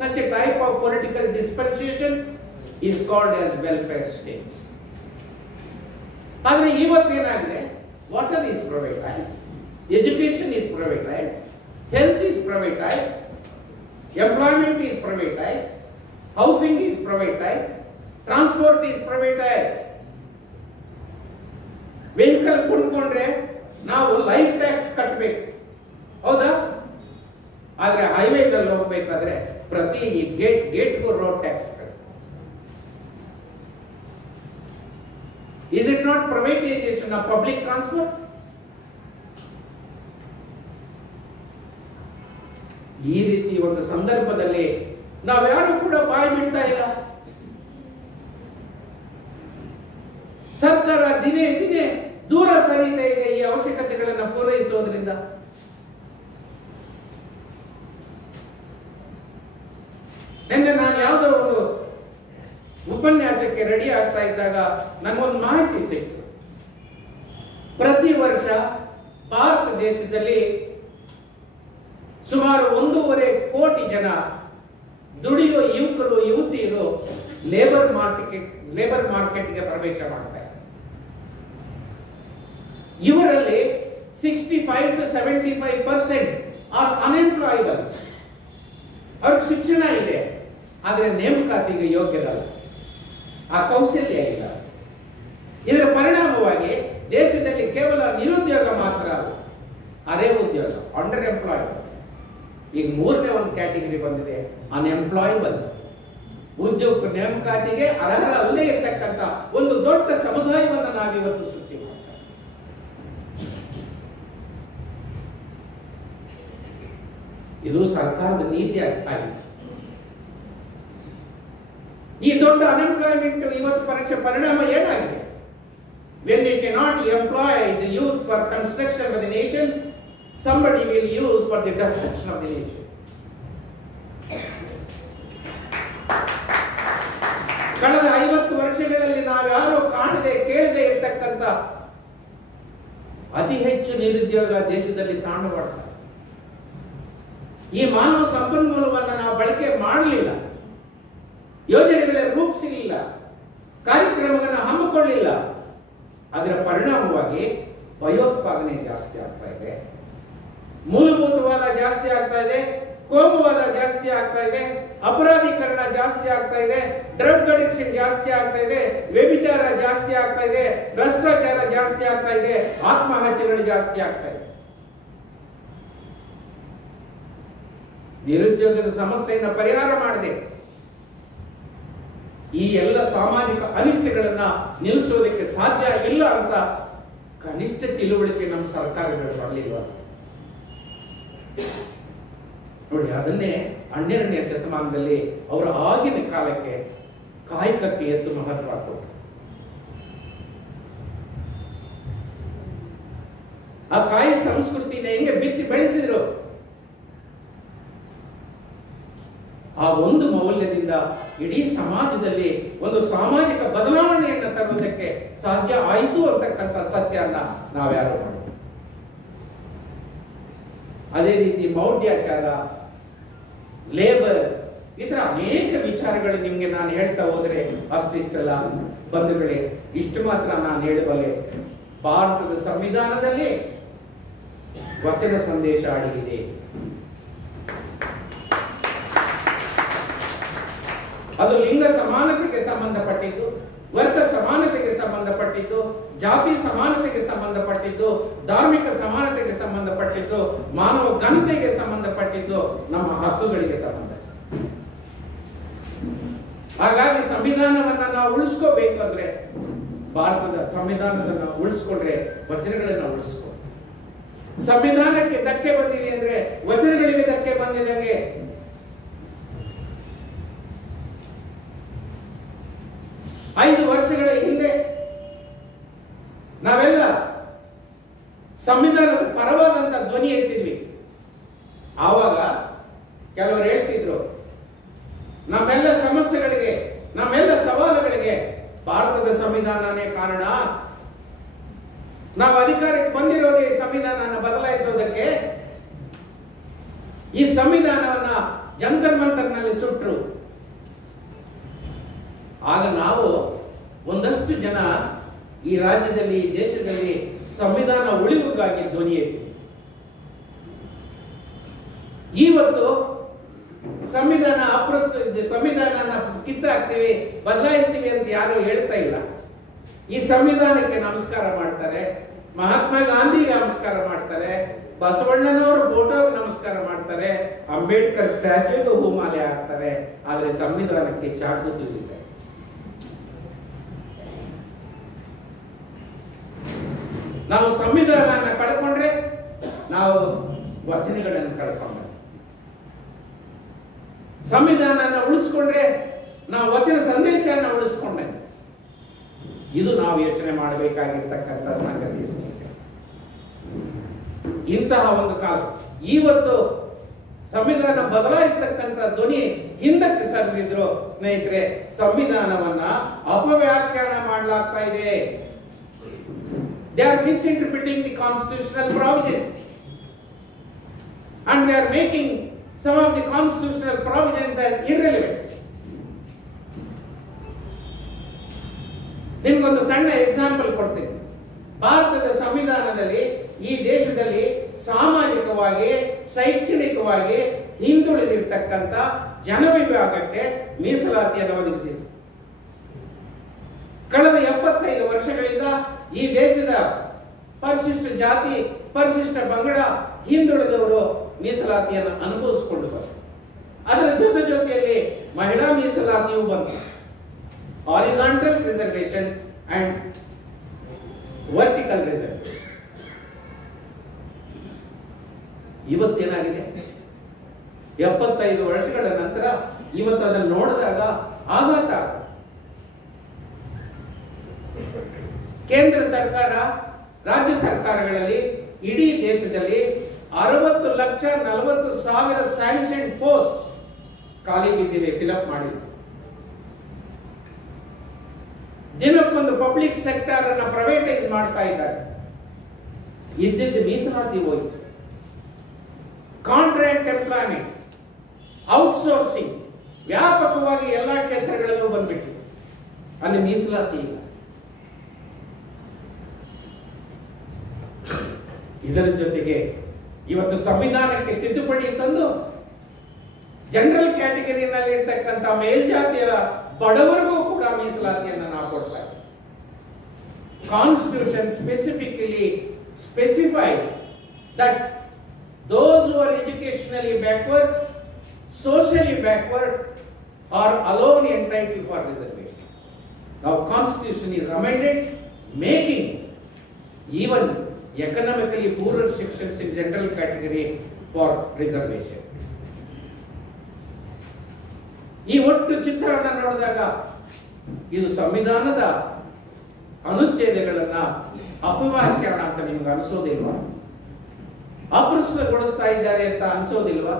Such a type of political dispensation is called as welfare state. ಆದ್ರೆ ಇವತ್ತೇನಾಗಿದೆ, water is privatised, education is privatised, health is privatised, employment is privatised, housing is privatised, transport is privatised. Vehicle ಕೊಂಡ್ಕೊಂಡ್ರೆ ನಾವು ಲೈಫ್ ಟ್ಯಾಕ್ಸ್ ಕಟ್ಟಬೇಕು, ಹೌದಾ? ಆದ್ರೆ ಹೈವೇನಲ್ಲಿ ಹೋಗ್ಬೇಕಾದ್ರೆ ಪ್ರತಿ ಗೇಟ್ಗೂ road tax. Is it not privatization of public transport? ಈ ರೀತಿ ಒಂದು ಸಂದರ್ಭದಲ್ಲಿ ನಾವ್ಯಾರು ಕೂಡ ಬಾಯಿ ಬಿಡ್ತಾ ಇಲ್ಲ. ಸರ್ಕಾರ ದಿನೇ ದಿನೇ ದೂರ ಸರಿತಾ ಇದೆ ಈ ಅವಶ್ಯಕತೆಗಳನ್ನು ಪೂರೈಸುವುದರಿಂದ. ನಿನ್ನೆ ನಾನು ಯಾವುದೋ ಒಂದು ಉಪನ್ಯಾಸಕ್ಕೆ ರೆಡಿ ಆಗ್ತಾ ಇದ್ದಾಗ ನನಗೊಂದು ಮಾಹಿತಿ ಸಿಕ್ತು. ಪ್ರತಿ ವರ್ಷ ಭಾರತ ದೇಶದಲ್ಲಿ ಸುಮಾರು 1.5 ಕೋಟಿ ಜನ ದುಡಿಯುವ ಯುವಕರು ಯುವತಿಯರು ಲೇಬರ್ ಮಾರ್ಕೆಟ್ಗೆ ಪ್ರವೇಶ ಮಾಡ್ತಾರೆ. ಇವರಲ್ಲಿ 65 to 75% ಆರ್ ಅನ್ಎಂಪ್ಲಾಯಬಲ್. ಅವ್ರಿಗೆ ಶಿಕ್ಷಣ ಇದೆ, ಆದರೆ ನೇಮಕಾತಿಗೆ ಯೋಗ್ಯರಲ್ಲ, ಆ ಕೌಶಲ್ಯ ಇಲ್ಲ. ಇದರ ಪರಿಣಾಮವಾಗಿ ದೇಶದಲ್ಲಿ ಕೇವಲ ನಿರುದ್ಯೋಗ ಮಾತ್ರ ಅಲ್ಲ, ಅರೆ ಉದ್ಯೋಗ, ಅಂಡರ್ ಎಂಪ್ಲಾಯ್ಡ್. ಈಗ 3ನೇ ಒಂದು ಕ್ಯಾಟಗರಿ ಬಂದಿದೆ, ಅನ್ಎಂಪ್ಲಾಯಬಲ್. ಉದ್ಯೋಗ ನೇಮಕಾತಿಗೆ ಅರ್ಹರಲ್ಲೇ ಇರತಕ್ಕಂತ ಒಂದು ದೊಡ್ಡ ಸಮುದಾಯವನ್ನು ನಾವಿವತ್ತು ಸೃಷ್ಟಿ ಮಾಡ್ತೇವೆ. ಇದು ಸರ್ಕಾರದ ನೀತಿ ಆಗಿದೆ. ಈ ದೊಡ್ಡ ಅನ್ಎಂಪ್ಲಾಯ್ಮೆಂಟ್ ಇವತ್ತು ಪರೀಕ್ಷೆ ಪರಿಣಾಮ ಏನಾಗಿದೆ? When you cannot employ the youth for construction of the nation, somebody will use for the destruction of the nation. ಕಳೆದ 50 ವರ್ಷಗಳಲ್ಲಿ ನಾವ್ಯಾರು ಕಾಣದೆ ಕೇಳದೆ ಇರ್ತಕ್ಕಂಥ ಅತಿ ಹೆಚ್ಚು ನಿರುದ್ಯೋಗ ದೇಶದಲ್ಲಿ ತಾಂಡವಾಡ್ತಾರೆ. ಈ ಮಾನವ ಸಂಪನ್ಮೂಲವನ್ನು ನಾವು ಬಳಕೆ ಮಾಡಲಿಲ್ಲ, ಯೋಜನೆಗಳ ರೂಪಿಸಲಿಲ್ಲ, ಕಾರ್ಯಕ್ರಮಗಳನ್ನು ಹಮ್ಮಿಕೊಳ್ಳಿಲ್ಲ. ಅದರ ಪರಿಣಾಮವಾಗಿ ಭಯೋತ್ಪಾದನೆ ಜಾಸ್ತಿ ಆಗ್ತಾ ಇದೆ, ಮೂಲಭೂತವಾದ ಜಾಸ್ತಿ ಆಗ್ತಾ ಇದೆ, ಕೋಮುವಾದ ಜಾಸ್ತಿ ಆಗ್ತಾ ಇದೆ, ಅಪರಾಧೀಕರಣ ಜಾಸ್ತಿ ಆಗ್ತಾ ಇದೆ, ಡ್ರಗ್ ಅಡಿಕ್ಷನ್ ಜಾಸ್ತಿ ಆಗ್ತಾ ಇದೆ, ವ್ಯಭಿಚಾರ ಜಾಸ್ತಿ ಆಗ್ತಾ ಇದೆ, ಭ್ರಷ್ಟಾಚಾರ ಜಾಸ್ತಿ ಆಗ್ತಾ ಇದೆ, ಆತ್ಮಹತ್ಯೆಗಳು ಜಾಸ್ತಿ ಆಗ್ತಾ ಇದೆ. ನಿರುದ್ಯೋಗದ ಸಮಸ್ಯೆಯನ್ನು ಪರಿಹಾರ ಮಾಡದೆ ಈ ಎಲ್ಲ ಸಾಮಾಜಿಕ ಅನಿಷ್ಟಗಳನ್ನ ನಿಲ್ಲಿಸೋದಕ್ಕೆ ಸಾಧ್ಯ ಇಲ್ಲ ಅಂತ ಕನಿಷ್ಠ ತಿಳುವಳಿಕೆ ನಮ್ಮ ಸರ್ಕಾರಗಳು ಬರಲಿಲ್ಲ ನೋಡಿ. ಅದನ್ನೇ 12ನೇ ಶತಮಾನದಲ್ಲಿ ಅವರ ಆಗಿನ ಕಾಲಕ್ಕೆ ಕಾಯಕಕ್ಕೆ ಎತ್ತು ಮಹತ್ವ ಕೊಟ್ಟರು. ಆ ಕಾಯ ಸಂಸ್ಕೃತಿನ ಹೆಂಗೆ ಬಿತ್ತಿ ಬೆಳೆಸಿದ್ರು, ಆ ಒಂದು ಮೌಲ್ಯದಿಂದ ಇಡೀ ಸಮಾಜದಲ್ಲಿ ಒಂದು ಸಾಮಾಜಿಕ ಬದಲಾವಣೆಯನ್ನು ತರುವುದಕ್ಕೆ ಸಾಧ್ಯ ಆಯಿತು ಅಂತಕ್ಕಂಥ ಸತ್ಯನ ನಾವ್ಯಾರು ಮಾಡಿ. ಅದೇ ರೀತಿ ಮೌಢ್ಯಾಚಾರ, ಲೇಬರ್, ಈ ತರ ಅನೇಕ ವಿಚಾರಗಳು ನಿಮ್ಗೆ ನಾನು ಹೇಳ್ತಾ ಹೋದ್ರೆ ಅಷ್ಟಿಷ್ಟಲ್ಲ ಬಂಧುಗಳೇ. ಇಷ್ಟು ಮಾತ್ರ ನಾನು ಹೇಳಬಲ್ಲೆ, ಭಾರತದ ಸಂವಿಧಾನದಲ್ಲಿ ವಚನ ಸಂದೇಶ ಅಡಗಿದೆ. ಅದು ಲಿಂಗ ಸಮಾನತೆಗೆ ಸಂಬಂಧಪಟ್ಟಿದ್ದು, ವರ್ಗ ಸಮಾನತೆಗೆ ಸಂಬಂಧಪಟ್ಟಿದ್ದು, ಜಾತಿ ಸಮಾನತೆಗೆ ಸಂಬಂಧಪಟ್ಟಿದ್ದು, ಧಾರ್ಮಿಕ ಸಮಾನತೆಗೆ ಸಂಬಂಧಪಟ್ಟಿದ್ದು, ಮಾನವ ಘನತೆಗೆ ಸಂಬಂಧಪಟ್ಟಿದ್ದು, ನಮ್ಮ ಹಕ್ಕುಗಳಿಗೆ ಸಂಬಂಧ. ಹಾಗಾಗಿ ಸಂವಿಧಾನವನ್ನ ನಾವು ಉಳಿಸ್ಕೋಬೇಕು ಅಂದ್ರೆ, ಭಾರತದ ಸಂವಿಧಾನದನ್ನ ಉಳಿಸ್ಕೊಂಡ್ರೆ ವಚನಗಳನ್ನ ಉಳಿಸ್ಕೊ. ಸಂವಿಧಾನಕ್ಕೆ ಧಕ್ಕೆ ಬಂದಿದೆ ಅಂದ್ರೆ ವಚನಗಳಿಗೆ ಧಕ್ಕೆ ಬಂದಿದಂಗೆ. ಐದು ವರ್ಷಗಳ ಹಿಂದೆ ನಾವೆಲ್ಲ ಸಂವಿಧಾನದ ಪರವಾದಂತ ಧ್ವನಿ ಎತ್ತಿದ್ವಿ. ಆವಾಗ ಕೆಲವರು ಹೇಳ್ತಿದ್ರು, ನಮ್ಮೆಲ್ಲ ಸಮಸ್ಯೆಗಳಿಗೆ, ನಮ್ಮೆಲ್ಲ ಸವಾಲುಗಳಿಗೆ ಭಾರತದ ಸಂವಿಧಾನನೇ ಕಾರಣ. ನಾವು ಅಧಿಕಾರಕ್ಕೆ ಬಂದಿರೋದೇ ಸಂವಿಧಾನ ಬದಲಾಯಿಸೋದಕ್ಕೆ. ಈ ಸಂವಿಧಾನವನ್ನ ಜಂತರ್ ಮಂತರ್ನಲ್ಲಿ ಸುಟ್ಟರು. ಆಗ ನಾವು ಒಂದಷ್ಟು ಜನ ಈ ರಾಜ್ಯದಲ್ಲಿ, ಈ ದೇಶದಲ್ಲಿ ಸಂವಿಧಾನ ಉಳಿವಿಗಾಗಿ ಧ್ವನಿ ಎತ್ತಿ. ಇವತ್ತು ಸಂವಿಧಾನ ಸಂವಿಧಾನ ಕಿತ್ತಾಕ್ತೀವಿ, ಬದಲಾಯಿಸ್ತೀವಿ ಅಂತ ಯಾರು ಹೇಳ್ತಾ ಇಲ್ಲ. ಈ ಸಂವಿಧಾನಕ್ಕೆ ನಮಸ್ಕಾರ ಮಾಡ್ತಾರೆ, ಮಹಾತ್ಮ ಗಾಂಧಿಗೆ ನಮಸ್ಕಾರ ಮಾಡ್ತಾರೆ, ಬಸವಣ್ಣನವರು ಫೋಟೋಗೆ ನಮಸ್ಕಾರ ಮಾಡ್ತಾರೆ, ಅಂಬೇಡ್ಕರ್ ಸ್ಟ್ಯಾಚ್ಯೂಗೆ ಹೂಮಾಲೆ ಹಾಕ್ತಾರೆ. ಆದ್ರೆ ಸಂವಿಧಾನಕ್ಕೆ ಚಾಕು ತೂರಿದ್ದಾರೆ. ನಾವು ಸಂವಿಧಾನ ಕಳ್ಕೊಂಡ್ರೆ ನಾವು ವಚನಗಳನ್ನು ಕಳ್ಕೊಂಡ್ರೆ, ಸಂವಿಧಾನ ಉಳಿಸ್ಕೊಂಡ್ರೆ ನಾವು ವಚನ ಸಂದೇಶನ ಉಳಿಸ್ಕೊಂಡೆ. ಇದು ನಾವು ಯೋಚನೆ ಮಾಡಬೇಕಾಗಿರ್ತಕ್ಕಂಥ ಸಂಗತಿ ಸ್ನೇಹಿತರೆ. ಇಂತಹ ಒಂದು ಕಾಲ. ಇವತ್ತು ಸಂವಿಧಾನ ಬದಲಾಯಿಸತಕ್ಕಂಥ ಧ್ವನಿ ಹಿಂದಕ್ಕೆ ಸರಿದಿದ್ರು ಸ್ನೇಹಿತರೆ. ಸಂವಿಧಾನವನ್ನ ಅಪವ್ಯಾಖ್ಯಾನ ಮಾಡಲಾಗ್ತಾ ಇದೆ. They are misinterpreting the constitutional provisions and they are making some of the constitutional provisions as irrelevant. ನಿಮ್ಗೊಂದು ಸಣ್ಣ ಎಕ್ಸಾಂಪಲ್ ಕೊಡ್ತೀನಿ. ಭಾರತದ ಸಂವಿಧಾನದಲ್ಲಿ ಈ ದೇಶದಲ್ಲಿ ಸಾಮಾಜಿಕವಾಗಿ, ಶೈಕ್ಷಣಿಕವಾಗಿ ಹಿಂದುಳಿದಿರ್ತಕ್ಕಂಥ ಜನವಿಭಾಗಕ್ಕೆ ಮೀಸಲಾತಿಯನ್ನು ಒದಗಿಸಿದೆ. ಕಳೆದ 75 ವರ್ಷಗಳಿಂದ ಈ ದೇಶದ ಪರಿಶಿಷ್ಟ ಜಾತಿ, ಪರಿಶಿಷ್ಟ ಪಂಗಡ, ಹಿಂದುಳಿದವರು ಮೀಸಲಾತಿಯನ್ನು ಅನುಭವಿಸಿಕೊಂಡು ಬಂದರು. ಅದರ ಜೊತೆಯಲ್ಲಿ ಮಹಿಳಾ ಮೀಸಲಾತಿಯೂ ಬಂತು. Horizontal reservation and vertical reservation. ಇವತ್ತೇನಾಗಿದೆ? 75 ವರ್ಷಗಳ ನಂತರ ಇವತ್ತು ಅದನ್ನು ನೋಡಿದಾಗ ಆಘಾತ. ಕೇಂದ್ರ ಸರ್ಕಾರ, ರಾಜ್ಯ ಸರ್ಕಾರಗಳಲ್ಲಿ ಇಡೀ ದೇಶದಲ್ಲಿ 60,40,000 ಸ್ಯಾಂಕ್ಷನ್ ಪೋಸ್ಟ್ ಖಾಲಿ ಬಿದ್ದಿವೆ, ಫಿಲಪ್ ಮಾಡಿ. ದಿನಕ್ಕೊಂದು ಪಬ್ಲಿಕ್ ಸೆಕ್ಟರ್ ಅನ್ನ ಪ್ರೈವೇಟೈಸ್ ಮಾಡ್ತಾ ಇದ್ದಾರೆ. ಇದ್ದಿದ್ದು ಮೀಸಲಾತಿ ಹೋಯಿತು. ಕಾಂಟ್ರಾಕ್ಟ್ ಎಂಪ್ಲಾಯ್ಮೆಂಟ್, ಔಟ್ಸೋರ್ಸಿಂಗ್ ವ್ಯಾಪಕವಾಗಿ ಎಲ್ಲಾ ಕ್ಷೇತ್ರಗಳಲ್ಲೂ ಬಂದ್ಬಿಟ್ಟು ಅಲ್ಲಿ ಮೀಸಲಾತಿ ಇಲ್ಲ. ಇದರ ಜೊತೆಗೆ ಇವತ್ತು ಸಂವಿಧಾನಕ್ಕೆ ತಿದ್ದುಪಡಿ ತಂದು ಜನರಲ್ ಕ್ಯಾಟಗರಿನಲ್ಲಿ ಇರ್ತಕ್ಕಂಥ ಮೇಲ್ಜಾತಿಯ ಬಡವರಿಗೂ ಕೂಡ ಮೀಸಲಾತಿಯನ್ನು ನಾವು ಕೊಡ್ತಾ ಇದ್ದೀವಿ. Constitution specifically specifies that those who are educationally backward, socially backward are alone entitled for reservation. Now constitution is amended, making even economically poorer sections in general category for reservation. ಈ ಒಟ್ಟು ಚಿತ್ರವನ್ನು ನೋಡಿದಾಗ ಇದು ಸಂವಿಧಾನದ ಅನುಚ್ಛೇದಗಳನ್ನ ಅಪವ್ಯಾಖ್ಯಾನ ಅಂತ ನಿಮ್ಗೆ ಅನಿಸೋದಿಲ್ವಾ? ಅಪ್ರಸ್ತುತಗೊಳಿಸ್ತಾ ಇದ್ದಾರೆ ಅಂತ ಅನಿಸೋದಿಲ್ವಾ?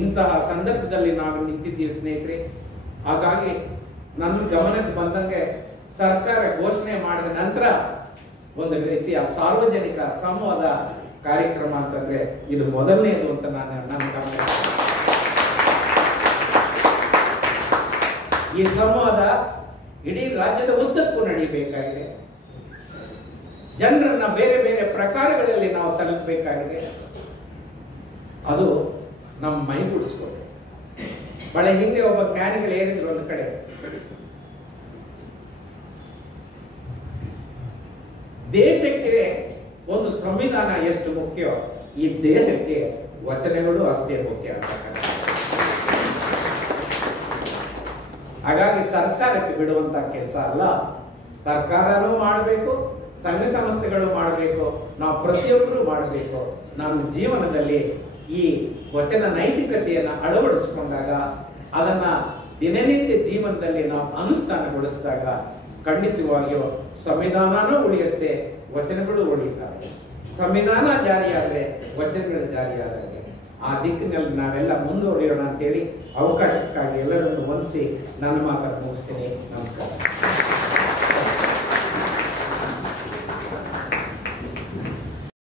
ಇಂತಹ ಸಂದರ್ಭದಲ್ಲಿ ನಾವು ನಿಂತಿದ್ದೀವಿ ಸ್ನೇಹಿತರೆ. ಹಾಗಾಗಿ ನನ್ನ ಗಮನಕ್ಕೆ ಬಂದಂಗೆ ಸರ್ಕಾರ ಘೋಷಣೆ ಮಾಡಿದ ನಂತರ ಒಂದು ರೀತಿಯ ಸಾರ್ವಜನಿಕ ಸಂವಾದ ಕಾರ್ಯಕ್ರಮ ಅಂತಂದ್ರೆ ಇದು ಮೊದಲನೇದು ಅಂತ ನನ್ನ ಗಮನ. ಈ ಸಂವಾದ ಇಡೀ ರಾಜ್ಯದ ಉದ್ದಕ್ಕೂ ನಡೀಬೇಕಾಗಿದೆ. ಜನರನ್ನ ಬೇರೆ ಬೇರೆ ಪ್ರಕಾರಗಳಲ್ಲಿ ನಾವು ತಲುಪಬೇಕಾಗಿದೆ. ಅದು ನಮ್ಮ ಮೈಗೂಡಿಸ್ಕೊಳ್ಳಿ. ಬಹಳ ಹಿಂದೆ ಒಬ್ಬ ಜ್ಞಾನಿಗಳು ಏನಿದ್ರು ಒಂದು ಕಡೆ, ದೇಶಕ್ಕೆ ಒಂದು ಸಂವಿಧಾನ ಎಷ್ಟು ಮುಖ್ಯ, ಈ ದೇಹಕ್ಕೆ ವಚನಗಳು ಅಷ್ಟೇ ಮುಖ್ಯ ಅಂತ. ಹಾಗಾಗಿ ಸರ್ಕಾರಕ್ಕೆ ಬಿಡುವಂತ ಕೆಲಸ ಅಲ್ಲ, ಸರ್ಕಾರನೂ ಮಾಡಬೇಕು, ಸಂಘ ಸಂಸ್ಥೆಗಳು ಮಾಡಬೇಕು, ನಾವು ಪ್ರತಿಯೊಬ್ಬರು ಮಾಡಬೇಕು. ನಮ್ಮ ಜೀವನದಲ್ಲಿ ಈ ವಚನ ನೈತಿಕತೆಯನ್ನು ಅಳವಡಿಸಿಕೊಂಡಾಗ, ಅದನ್ನ ದಿನನಿತ್ಯ ಜೀವನದಲ್ಲಿ ನಾವು ಅನುಷ್ಠಾನಗೊಳಿಸಿದಾಗ ಖಂಡಿತವಾಗಿಯೂ ಸಂವಿಧಾನನೂ ಉಳಿಯುತ್ತೆ, ವಚನಗಳು ಉಳಿಯುತ್ತವೆ. ಸಂವಿಧಾನ ಜಾರಿಯಾದರೆ ವಚನಗಳು ಜಾರಿಯಾದರೆ ಆ ದಿಕ್ಕಿನಲ್ಲಿ ನಾವೆಲ್ಲ ಮುಂದುವರಿಯೋಣ ಅಂತೇಳಿ ಅವಕಾಶಕ್ಕಾಗಿ ಎಲ್ಲರನ್ನು ವಂದಿಸಿ ನನ್ನ ಮಾತನ್ನು ಮುಗಿಸ್ತೇನೆ. ನಮಸ್ಕಾರ.